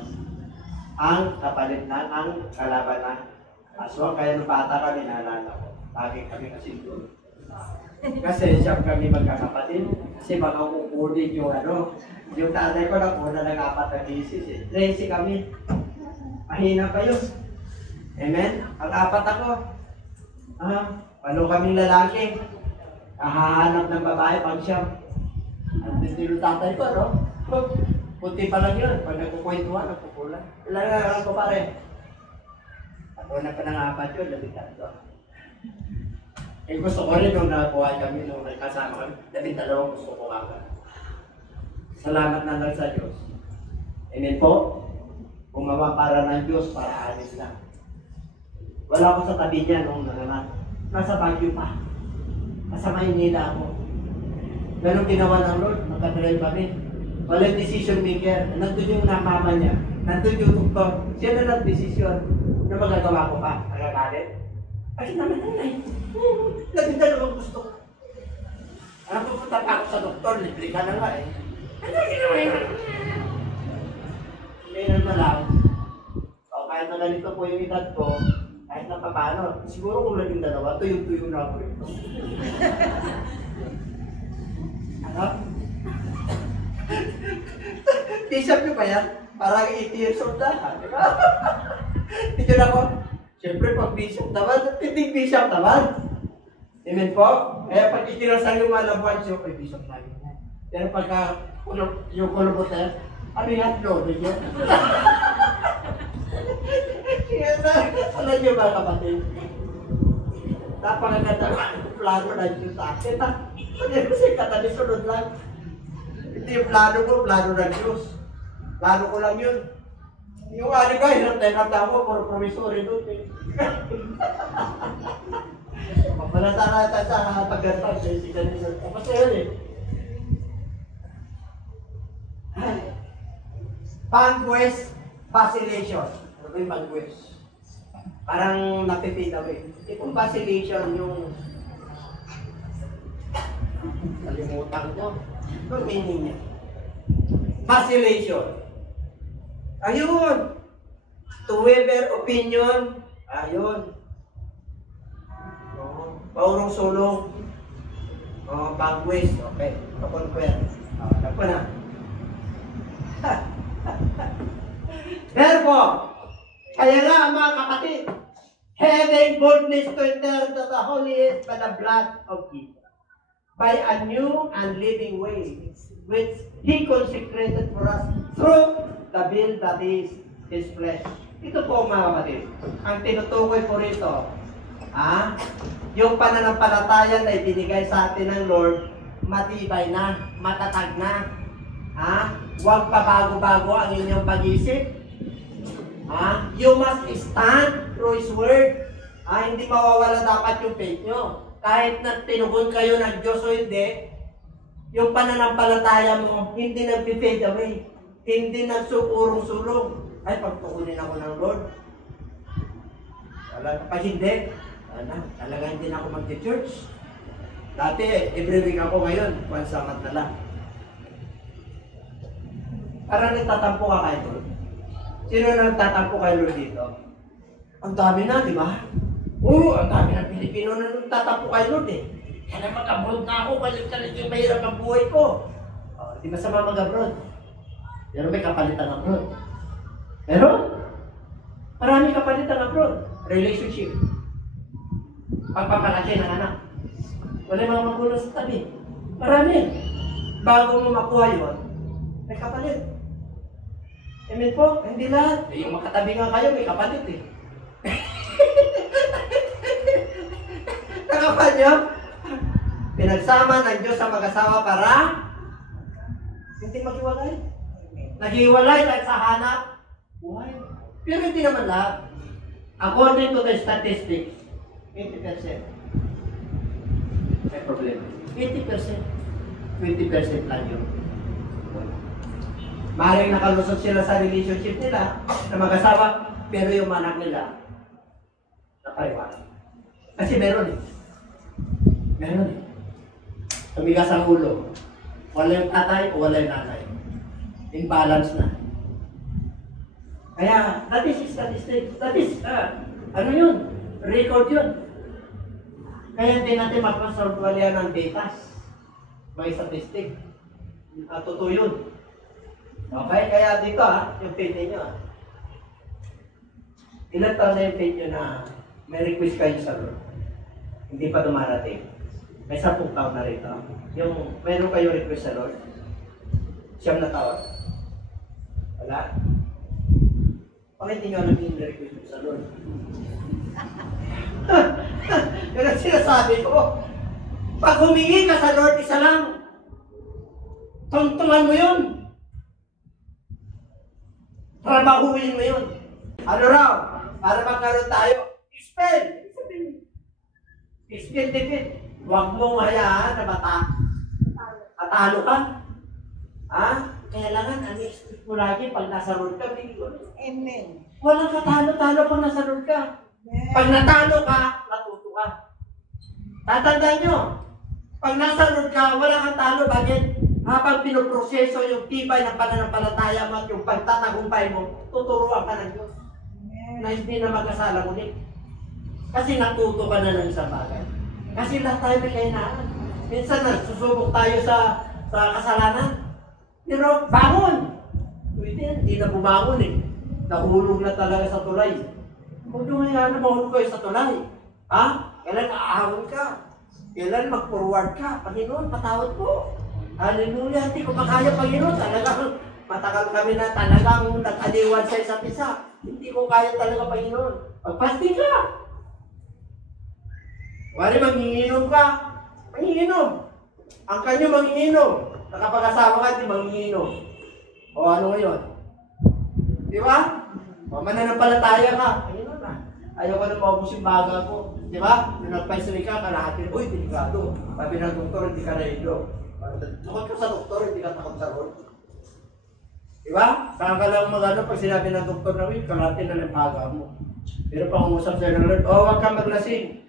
ang kapalit na, ang kalaban na Kaso kaya nung bata kami, naalala ko. Lagi kami kasi doon. Kasi siyempre kami magkakapatid. Kasi baka kukunin yung yung tatay ko lang una nag-apat na thesis eh. Lazy kami. Mahina kayo. Amen? Ang apat ako. Walo kaming lalaki. Kahahanap ng babae pag siya. Ang yung tatay ko, no? Puti pa lang yun. Pag nagkukwentuhan, nagkukulan. Ilang ko pare. Ako na pa ng apat yun, labitan ko. Eh gusto ko rin nung nabuhay kami, nung kasama kami, 12 gusto ko kagad. Salamat na lang sa Diyos. Amen po? Gumawa para ng Diyos, para alis lang. Wala ako sa tabi niya nung naman. Nasa Baguio pa. Nasa Maynila ako. Ganun ginawa ng Lord, magkadrive kami. Walang decision maker. Nandun yung mama niya. Nandun yung doktor. Siya na nag-decision. Na magagawa ko pa. Nagagalit. Ay naman nanay. 12 gusto ko. Pupunta pa ako sa doktor. Libre ka na nga eh. Ano ginawa yun? Mayroon na lang. O kahit na ganito po yung edad ko, kahit na paano, siguro kung naging dalawa, tuyong-tuyo na ako ito. Ano? T-shirt nyo ba yan? Parang 80 years old na. Di ba? Tignan ako. Siyempre, pag bishop naman, titig bishop naman. Amen po? Kaya pag ikinasal yung mga labuan siyo, ay bishop tayo. Pero pagka yung kulubot na yan, ano yan? Lord, yun? Alam niyo ba kapatid? Napakaganda ng plano na Diyos sa akin. Kasi katalisunod lang. Hindi yung plano ko, plano ng Diyos. Plano ko lang yun. Yung ano ka, hirap na hirap na ako, puro promissory doon eh. Papalata na tayo sa pagkatag, si kanina. Tapos na yun eh. Panquest vacillation. Ano ba yung panquest? Parang napipid away. Itong vacillation yung kalimutan ko. Ito meaning niya. Vacillation. Ayun. To waver opinion. Ayun. Paurong sulong. Panquest. Okay. Paconquer. Ako na. Therefore, kaya nga mga kapatid, having boldness to enter into the holiest by the blood of Jesus, by a new and living way, which He consecrated for us through the veil that is His flesh. Ito po mga kapatid, ang tinutukoy po rito, yung pananampalataya na ibinigay sa atin ng Lord, matibay na, matatag na. Huwag pa bago-bago ang inyong pag-isip. You must stand through His Word. Hindi mawawala dapat yung faith nyo. Kahit na tinugon kayo ng Diyos o hindi, yung pananampalataya mo, hindi nag-fade away. Hindi nagsukurong-sulong. Ay, pagtukunin ako ng Lord. Pag hindi, talaga hindi na ako mag-church. Dati, every week ako ngayon, once a month na lang. Parang nagtatampo ka kay Lord. Sino nagtatampo kay Lord dito? Ang dami na, di ba? Oo, ang dami ng Pilipino na nagtatampo kay Lord eh. Kaya mag-abroad na ako, kasi talagang yung mahirap ang buhay ko. Di masama mag-abroad. Pero may kapalitan abroad. Pero, marami kapalitan abroad. Relationship. Pagpapalaki ng anak. Wala mga magulang sa tabi. Marami. Bago mo makuha yun, may kapalit. Amen po? Hindi lahat. Yung makatabi nga kayo, may kapalit eh. Nakapan nyo? Pinagsama ng Diyos sa mag-asawa para hindi maghiwalay. Naghiwalay dahil sa hanap. Why? Pero hindi naman lahat. According to the statistics, 80%. May problema. 80%. 20% lang yun. Maring nakalusot sila sa relationship nila na mag-asawa, pero yung anak nila nakaiwan. Kasi meron eh. Meron eh. Tumigas ang ulo. Wala yung tatay o wala yung nanay. Imbalance na. Kaya, that is statistics. That is Ano yun? Record yun. Kaya hindi natin mapasortualian ng data. May statistic. Totoo yun. Okay? Kaya dito yung page ninyo Ilan taon na yung page nyo na may request kayo sa Lord? Hindi pa dumarating. May 10 taon na rito. Yung meron kayo request sa Lord? 9 na taon? Wala? Bakit hindi nga naging request sa Lord? Yan ang sinasabi ko. Pag humingi ka sa Lord, isa lang. Tungtungan mo yun. Trabahuin mo yun. Ano raw? Para magkaroon tayo. Expel. Expel defeat. Huwag mong hayaan na matalo ka. Kailangan expect mo lagi pag nasa road ka. Amen. Walang katalo-talo pag nasa road ka. Pag natalo ka, natuto ka. Tatandaan nyo, pag nasa road ka, wala kang talo. Bakit? Habang pinoproseso yung tibay ng pananampalataya mo at yung pagtatagumpay mo, tuturuan ka ng Diyos. Na hindi na magkasala ulit. Kasi natuto ka na ng isang bagay. Kasi lahat tayo may kahinaan. Minsan nagsusubok tayo sa kasalanan. Pero bangon! Hindi na bumangon eh. Nahulog na talaga sa tulay. Huwag nyo ngayon na mahulog kayo sa tulay. Kailan aahon ka? Kailan mag-forward ka? Panginoon, patawad po. Hallelujah, hindi ko makaya, Panginoon. Talagang matagal kami na talagang nag-aliwan sa isa't isa. Hindi ko kaya talaga, Panginoon. Pag-fasting ka. Wari, manginginom ka. Manginginom. Ang kanyo manginginom. Nakapag-asawa ka, di manginginom. O ano ngayon? Di ba? O mananampalataya ka. Panginoon na. Ayaw ko na maubos yung baga ko. Di ba? Nung nagpaisari ka, kalahatin, uy, delikado. Sabi ng doktor, hindi ka na-ilo. Takot ka sa doktor, hindi ka takot sa Lord. Diba? Saan ka lang magano pag sinabi ng doktor na, kalahatin na ng baga mo. Pero pang umusap sa'yo ng Lord, huwag kang maglasing.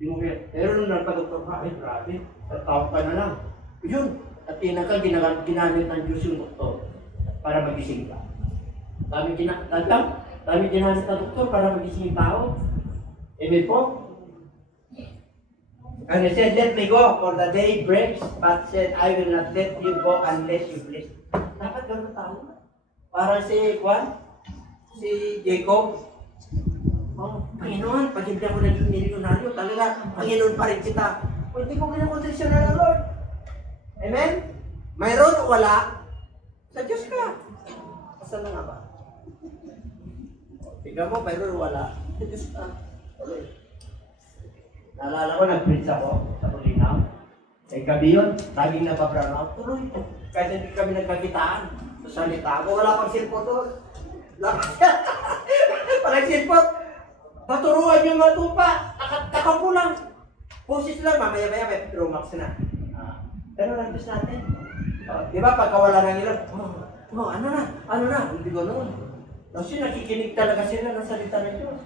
Di mo kaya. Pero nung nagpa-doktor ka, grabe, tatawag ka na lang. Yun, at ka, ginamit ng Diyos yung doktor para magising ka. Dami ginamit ng doktor para magising yung tao. Amen po? And he said, let me go, for the day breaks, but said, I will not let you go unless you bless. Dapat gano'n tayo. Para si Jacob, Panginoon, pag hindi ako naging milyonaryo, talaga, Panginoon pa rin kita. Hindi ko kinakondisyonan ng Lord. Amen? Mayroon o wala? Sa Diyos ka. Asan na nga ba? Tingnan mo, mayroon o wala? Sa Diyos ka. Okay. Naalala ko, nag-preach ako sa Bulinaw. Sa gabi yun, laging nababrown out. Tuloy ito. Kahit hindi kami nagkakitaan. Sa salita ko, wala pang silpot doon. Parang silpot. Naturuan yung mga tupa. Nakapo lang. Pusis lang, mamaya-maya may Promax na. Pero nandus natin. Di ba, pagkawala ng ilan, ano na, hindi ko noon. Kasi nakikinig talaga sila ng salita ng Diyos.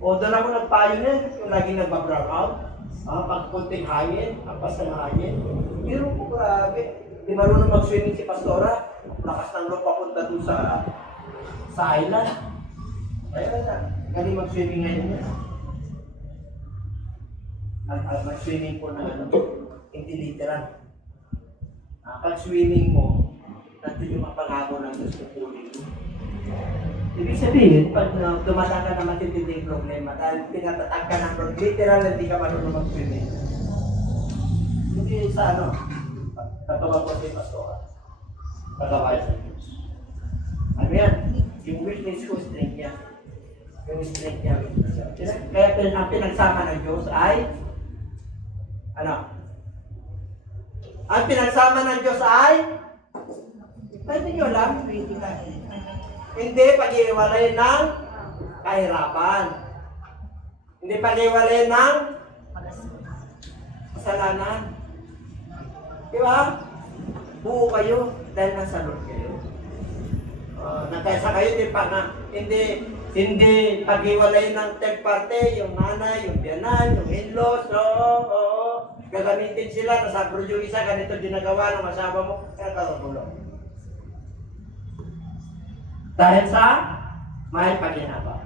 O doon ako nagpayo na, yung laging nagbabrown out. Pag kunting hangin, ampas ng hangin. Pero po, grabe. Di marunong mag-swimming si Pastora. Lakas ng loob papunta doon sa island. Kaya na, galing mag-swimming ngayon yan. Mag-swimming po na hindi literal. Pag swimming mo, nandun yung mapangako ng Diyos ng tuloy. Ibig sabihin, pag dumadaan ka na matitinding problema, dahil pinatatag ka ng Lord, literal hindi ka marunong mag-swimming. Hindi sa katawa ko si Pastora. Pagkawaya sa Diyos. Ano yan? Yung weakness ko, strength niya. Yung strength niya, weakness niya. Kaya ang pinagsama ng Diyos ay, ang pinagsama ng Diyos ay, pwede nyo lang, hindi pag-iwalay ng kahirapan. Hindi pag-iwalay ng kasalanan. Di ba? Buo kayo dahil nasa Lord kayo. Nagkaisa kayo, hindi pag-iwalay ng third party, yung nanay, yung biyanan, yung in-laws, gagamitin sila, nasabro yung isa, ganito ginagawa ng asawa mo, kaya karunulong. Dahil sa may paghinabang.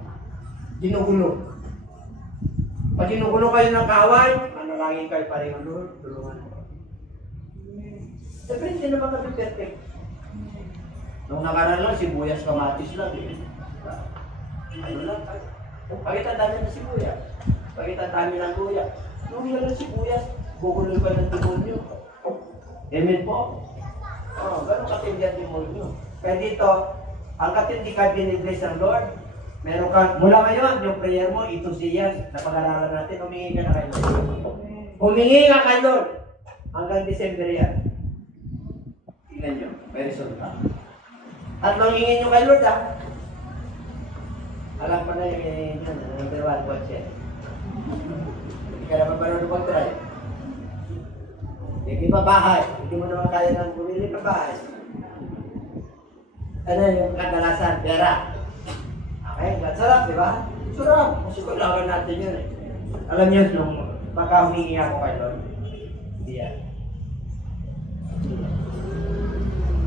ginugulo. Pag ginugulo kayo ng kaaway, manalangin kayo pareho, Lord, tulungan mo. Siyempre, hindi naman kami perfect. Nung nakaraan lang, sibuyas, kamatis lang. Ano lang, pakita dami ng sibuyas. Pakita dami ng luya. Nung wala ng sibuyas, guguloy pa ng demonyo. Amen po? Ganun katindi ang demonyo. Kaya dito, ang katindi ka biniblis ng Lord, meron kang, mula ngayon, yung prayer mo, ito siya, na pag-aralan natin, humingi ka na kay Lord. Humingi ka kay Lord. Hanggang December yan. Tingnan nyo, may resulta. At hingin nyo kay Lord, ha? Alam pa na yung number 1 watch yan. Hindi ka naman parang mag-try. Hindi pa bahay. Hindi mo naman kaya nang bumili pa bahay. Ano yung kadalasan? Pera. Okay, sarap, di ba? Sarap. Kasi kailangan natin yun eh. Alam niyo, nung baka humingi ako kay Lord. Hindi yan.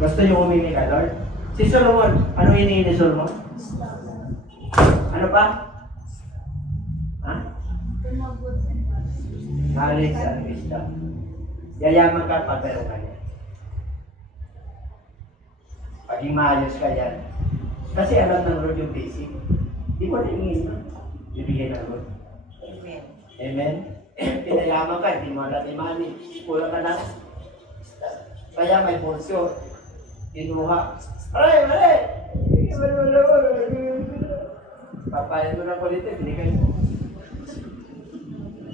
Gusto niyo humingi kay Lord? Si Solomon, ano hinihingi ni Solomon? Ano pa? Ha? Knowledge and wisdom. Yayaman ka pa pero kanya. Paging maayos ka yan. Kasi alam ng Lord yung basic. Di mo na hingin mo. Bibigyan ng Lord. Amen. Amen? Pinayaman ka, hindi mo natin money. Kulang ka na. Kaya may pulso. Kinuha. Aray! Papayan mo ng kulit, binigay mo.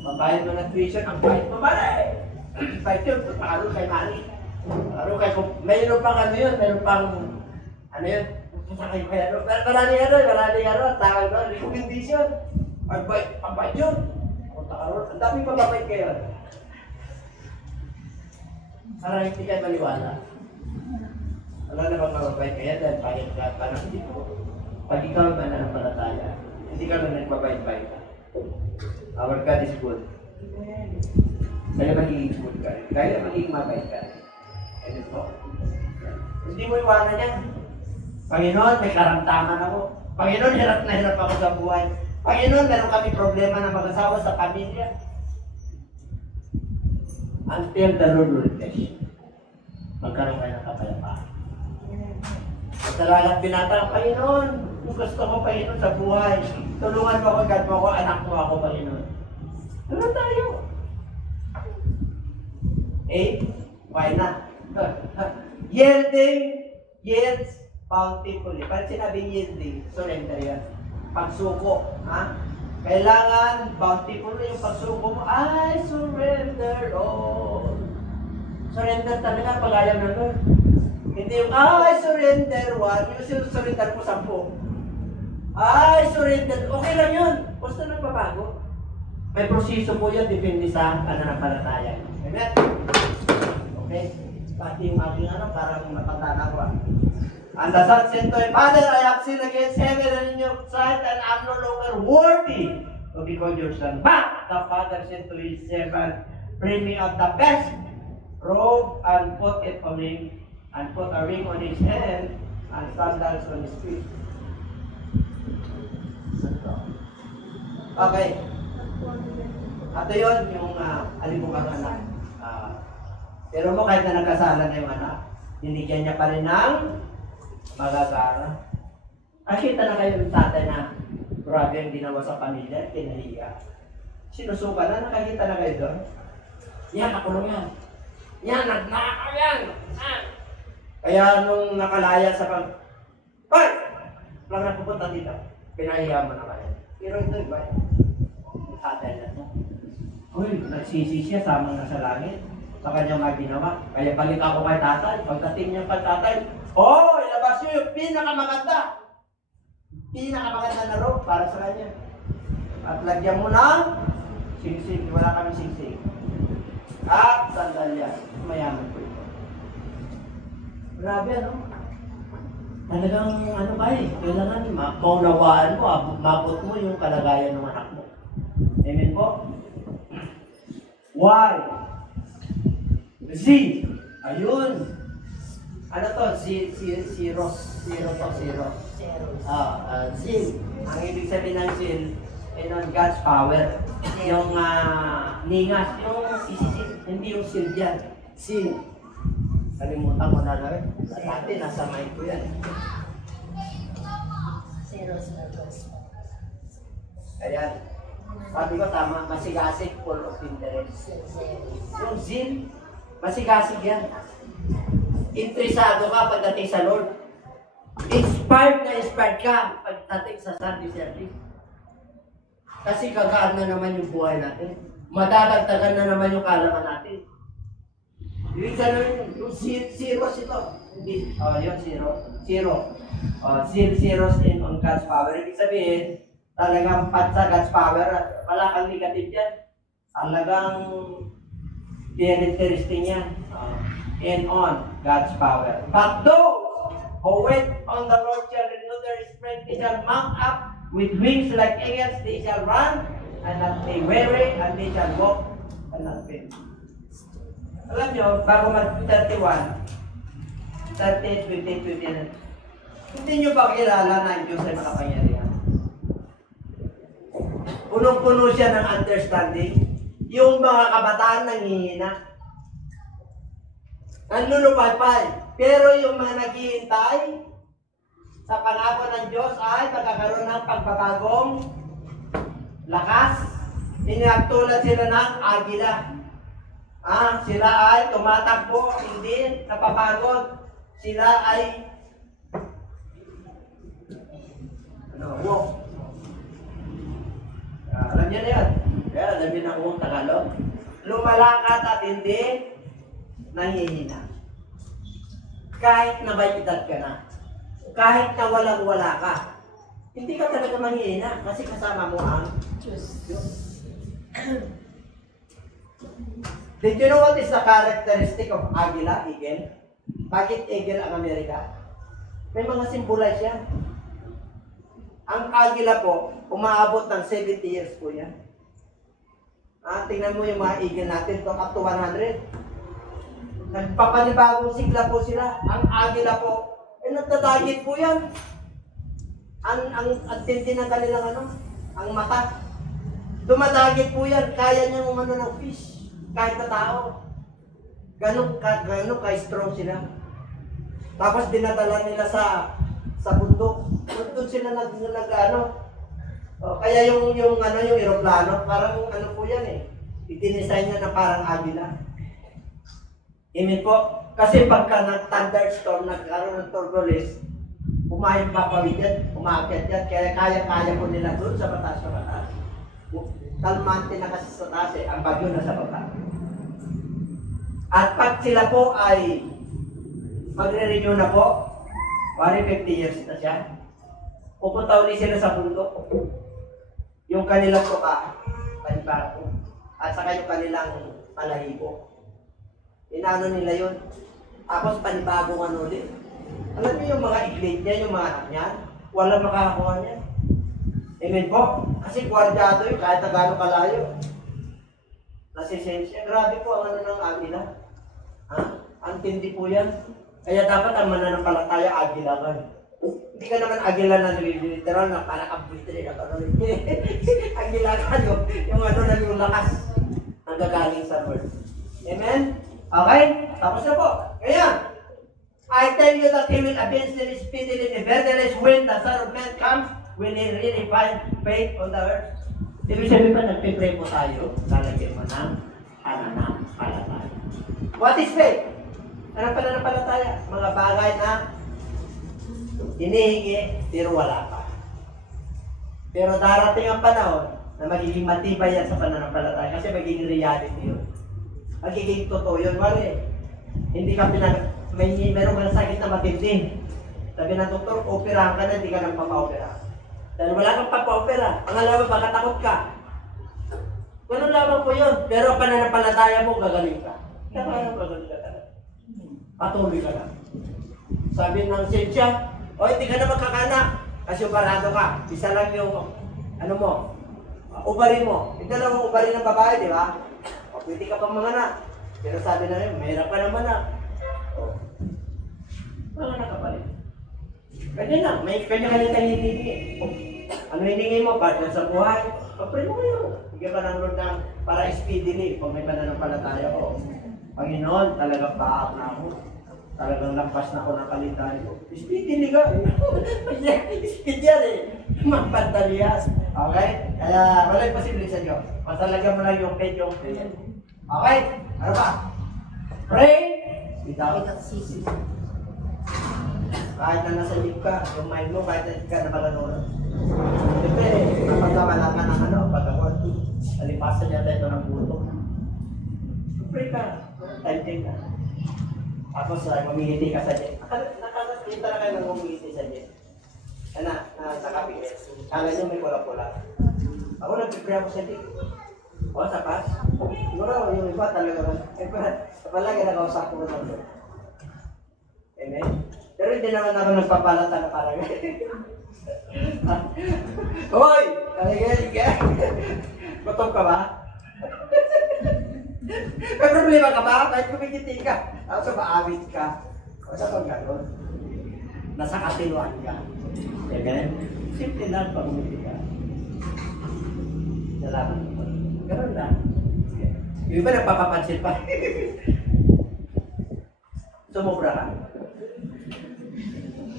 Papayan mo ng tuition, ang bait mo, maray! Bait yun, pagkakaroon kay Mari. Pagkakaroon kay, mayroon pang ano yun, mayroon pang, ano yun, maraming tawag doon, recommendation. Pag-bait yun. Pagkakaroon, ang daming pagkabait kayo. Para hindi kayo maliwala. Wala na bang mababait kaya dahil payag ka pa ng dito. Pag ikaw ay mananampalataya, hindi ka na nagpabait-bait ka. Our God is good. Kaya magiging good ka rin. Kaya magiging mabait ka rin. Kaya po. Hindi mo iwanan yan. Panginoon, may karamdaman ako. Panginoon, hirap na hirap ako sa buhay. Panginoon, meron kami problema na mag-asawa sa pamilya. Until the Lord will bless you. Magkaroon kayo ng kapayapaan. At talagang binata, Panginoon, kung gusto ko, Panginoon, sa buhay, tulungan mo ako, God mo ako, anak mo ako, Panginoon. Ano tayo? Why not? Yielding, yields bountifully. Pag sinabing yielding, surrender yan. Pagsuko, ha? Kailangan bountiful yung pagsuko mo. I surrender all. Surrender talaga pag ayaw na Lord. Hindi yung, I surrender one, yung surrender mo 10. I surrender, okay lang yun. Basta nagbabago. May proseso po yan, depende sa pananampalataya. Amen? Okay? Pati yung aking parang matanda ko. And the son said to him, Father, I have sinned against heaven and in your sight, and I am no longer worthy to be called your son. But the father said to his servant, bring me out the best robe and put it on him, and put a ring on his hand, and sandals on his feet. Okay. Ito yun, yung alibukang anak. Pero mo kahit na nagkasala na yung anak, binigyan niya pa rin ng magagara. Nakita na kayo ng tatay na grabe ang ginawa sa pamilya, kinahiya. Sinusuka na, nakakita na kayo doon. Yan, nakulong yan. Yan, nagnakaw yan. Kaya nung nakalaya sa pag... Hoy! Lang na pupunta dito. Pinahiya mo na kayo. Pero ito iba yan. Tatay na ito. Uy, nagsisi siya, sama na sa langit. Sa kanyang mga ginawa. Kaya balik ako kay tatay. Pagdating niya kay tatay, ilabas niyo yung pinakamaganda. Pinakamaganda na robe para sa kanya. At lagyan mo ng singsing. Wala kami singsing. At sandalya. Mayaman po ito. Grabe, ano? Talagang ano ba kailangan maunawaan mo, mabot mo yung kalagayan ng anak mo. Amen po? Why? Z. Ayun. Ano to? Zero. Zeal. Ang ibig sabihin ng zeal, God's power. Yung ningas, yung isisil, hindi yung seal dyan. Seal. Kalimutan ko na rin. Dati, nasa mind ko yan. Ayan. Sabi ko tama, masigasig, full of interest. Yung zeal, masigasig yan. Interesado ka pagdating sa Lord. Inspired ka pagdating sa Sunday service. Kasi gagaan na naman yung buhay natin. Madadagdagan na naman yung kalaman natin. Ibig sabihin, yung zeros ito. Hindi, yung zero. Zeros in on God's power. Ibig sabihin, talagang pat sa God's power, wala kang negative yan. Talagang interesting yan. And on God's power. But those who wait on the Lord shall renew their strength. They shall mount up with wings like eagles. They shall run and not be weary, and they shall walk and not faint. Alam nyo, bago mag-31, 38, 50, 20, hindi nyo ba kilala na ang Diyos ay makapangyarihan? Punong-puno siya ng understanding. Yung mga kabataan nanghihina. Nanlulupay-pay. Pero yung mga naghihintay sa pangako ng Diyos ay magkakaroon ng pagbabagong lakas. Inagtulad sila ng agila. Sila ay tumatakbo, hindi napapagod. Sila ay walk. Alam niyo na yan. Kaya alam niyo na kung Tagalog. Lumalakad at hindi nanghihina. Kahit na may edad ka na, kahit na walang-wala ka, hindi ka talaga manghihina kasi kasama mo ang Diyos. Did you know what is the characteristic of Agila, eagle? Bakit eagle ang Amerika? May mga symbolize yan. Ang Agila po, umaabot ng 70 years po yan. Tingnan mo yung mga eagle natin, up to 100. Nagpapanibagong sigla po sila. Ang Agila po, nagdadagit po yan. Ang tindi ng kanilang ang mata. Dumadagit po yan. Kaya niya umano ng fish. Kahit na tao. Ganun ka-strong sila. Tapos dinadala nila sa bundok. Doon sila kaya yung eroplano, parang po yan eh. Itinisign niya na parang Agila. Amen po. Kasi pagka nag-thunderstorm, nagkaroon ng turbulence, pumayang papawid yan, umakyat yan, kaya kaya-kaya po nila doon sa batas. Kalmante na kasi sa taas ang bagyo na sa baba. At pag sila po ay magre-renew na po, 50 years na siya, pupunta ulit sila sa bundok. Yung kanilang tuka, panibago, at saka yung kanilang palahibo. Inano nila yun. Tapos panibagong ulit. Alam niyo yung mga iglid niya, yung mga anak niya, walang makakakuha niya. Amen po. Kasi gwardyado yun, kahit na gano'ng kalayo. Nasisensya. Grabe po ang ng Agila. Ang tindi po yan. Kaya dapat ang mananampalataya, Agila ka. Hindi ka naman Agila na literal na parang abutri na parang Agila ka yung yung lakas ang gagaling sa Lord. Amen? Okay? Tapos na po. Kaya, I tell you that he will avenge them speedily. Nevertheless, when the Son of Man comes, will he really find faith on the earth? Ibig sabihin pa, nagpipray po tayo, lalagyan mo ng pananampalataya. What is faith? Anong pananampalataya? Mga bagay na hinihingi, pero wala pa. Pero darating ang panahon na magiging matibay yan sa pananampalataya kasi magiging reality yun. Magiging totoo yun. Wala hindi ka meron kang sakit na matindi. Sabi ng doktor, operahan ka na, hindi ka nang papa-opera. Dahil wala kang papa-opera. Ang alam mo, baka takot ka. Ganun lamang po yun. Pero ang pananampalataya mo, gagaling ka. Gagaling ka talaga. Patuloy ka lang. Sabi ng siyensya, hindi ka na magkakanak. Kasi operado ka. Isa lang yung, ubari mo. Ito lang ang ubari ng babae, di ba? Pwede ka pang manganak. Pero sabi na rin, mahirap ka naman na. Mga nakapalit. Kanya lang, may kanya-kanya tayong hiningi. Ano hiningi mo? Partner sa buhay? Kapre mo yun. Bigyan ka ng Lord ng para speedily kung may pananampalataya ko. Panginoon, talagang paak na ako. Talagang lampas na ako ng kalintahan ko. Speedily ka. Speed yan eh. Magpantalias. Okay? Kaya walang posible sa Diyos. Masalaga mo lang yung faith, yung faith. Okay? Ano ba? Pray without ceasing. Kahit na nasa lip ka, yung mind mo, kahit na ka na malanunan. Siyempre, kapag wala ka ng pagkakot, alipasan niya tayo ng buto. Pray ka. Time ka. Tapos mamihiti ka sa Diyos. Nakakita na kayo ng mamihiti sa Diyos. Nakapigil. Kala niyo may pula-pula. Ako nag-pray ako sa Diyos. O, sapas. Siguro, yung iba talaga. Kapalagi nakausap ko ng Diyos. Amen? Pero hindi naman ako nagpapalata na parang Hoy! Gutom ka ba? May problema ka ba? Kahit kumikiti ka. Tapos maawit ka. O sa pang gano'n. Nasa katiluan ka. Amen? Simple lang pag umiti ka. Salamat po. Gano'n lang. Yung iba nagpapapansin pa. Sumobra ka.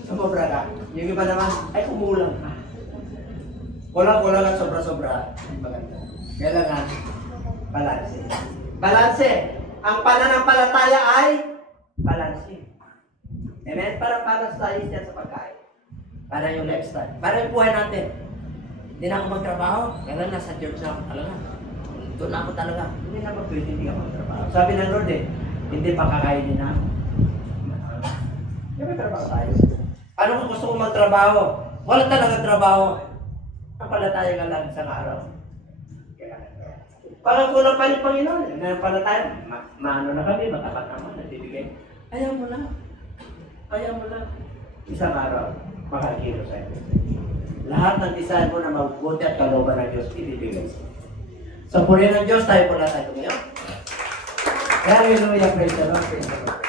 Sumobra ka. Yung iba naman, ay kumulang ka. Kulang-kulang at sobra-sobra. Maganda. Kailangan balanse. Balanse. Ang pananampalataya ay balanse. Amen? Para tayo dyan sa pagkain. Para yung lifestyle. Para yung buhay natin. Hindi na ako magtrabaho. Kailan nasa church na ako talaga. Doon na ako talaga. Hindi na pwede hindi ako magtrabaho. Sabi ng Lord hindi pa kakainin na ako. May trabaho tayo. Ano kung gusto kong magtrabaho? Wala talaga trabaho. Napalataya ka lang isang araw. Parang kulang pa yung Panginoon. Napalataya. Maano na kami, matapat naman, nagbibigay. Ayaw mo lang. Ayaw mo lang. Isang araw, makakiro sa iyo. Lahat ng design mo na mabuti at kalooban ng Diyos, ibibigay sa iyo. Sa puri ng Diyos, tayo pula tayo ngayon. Hallelujah, praise the Lord, praise the Lord.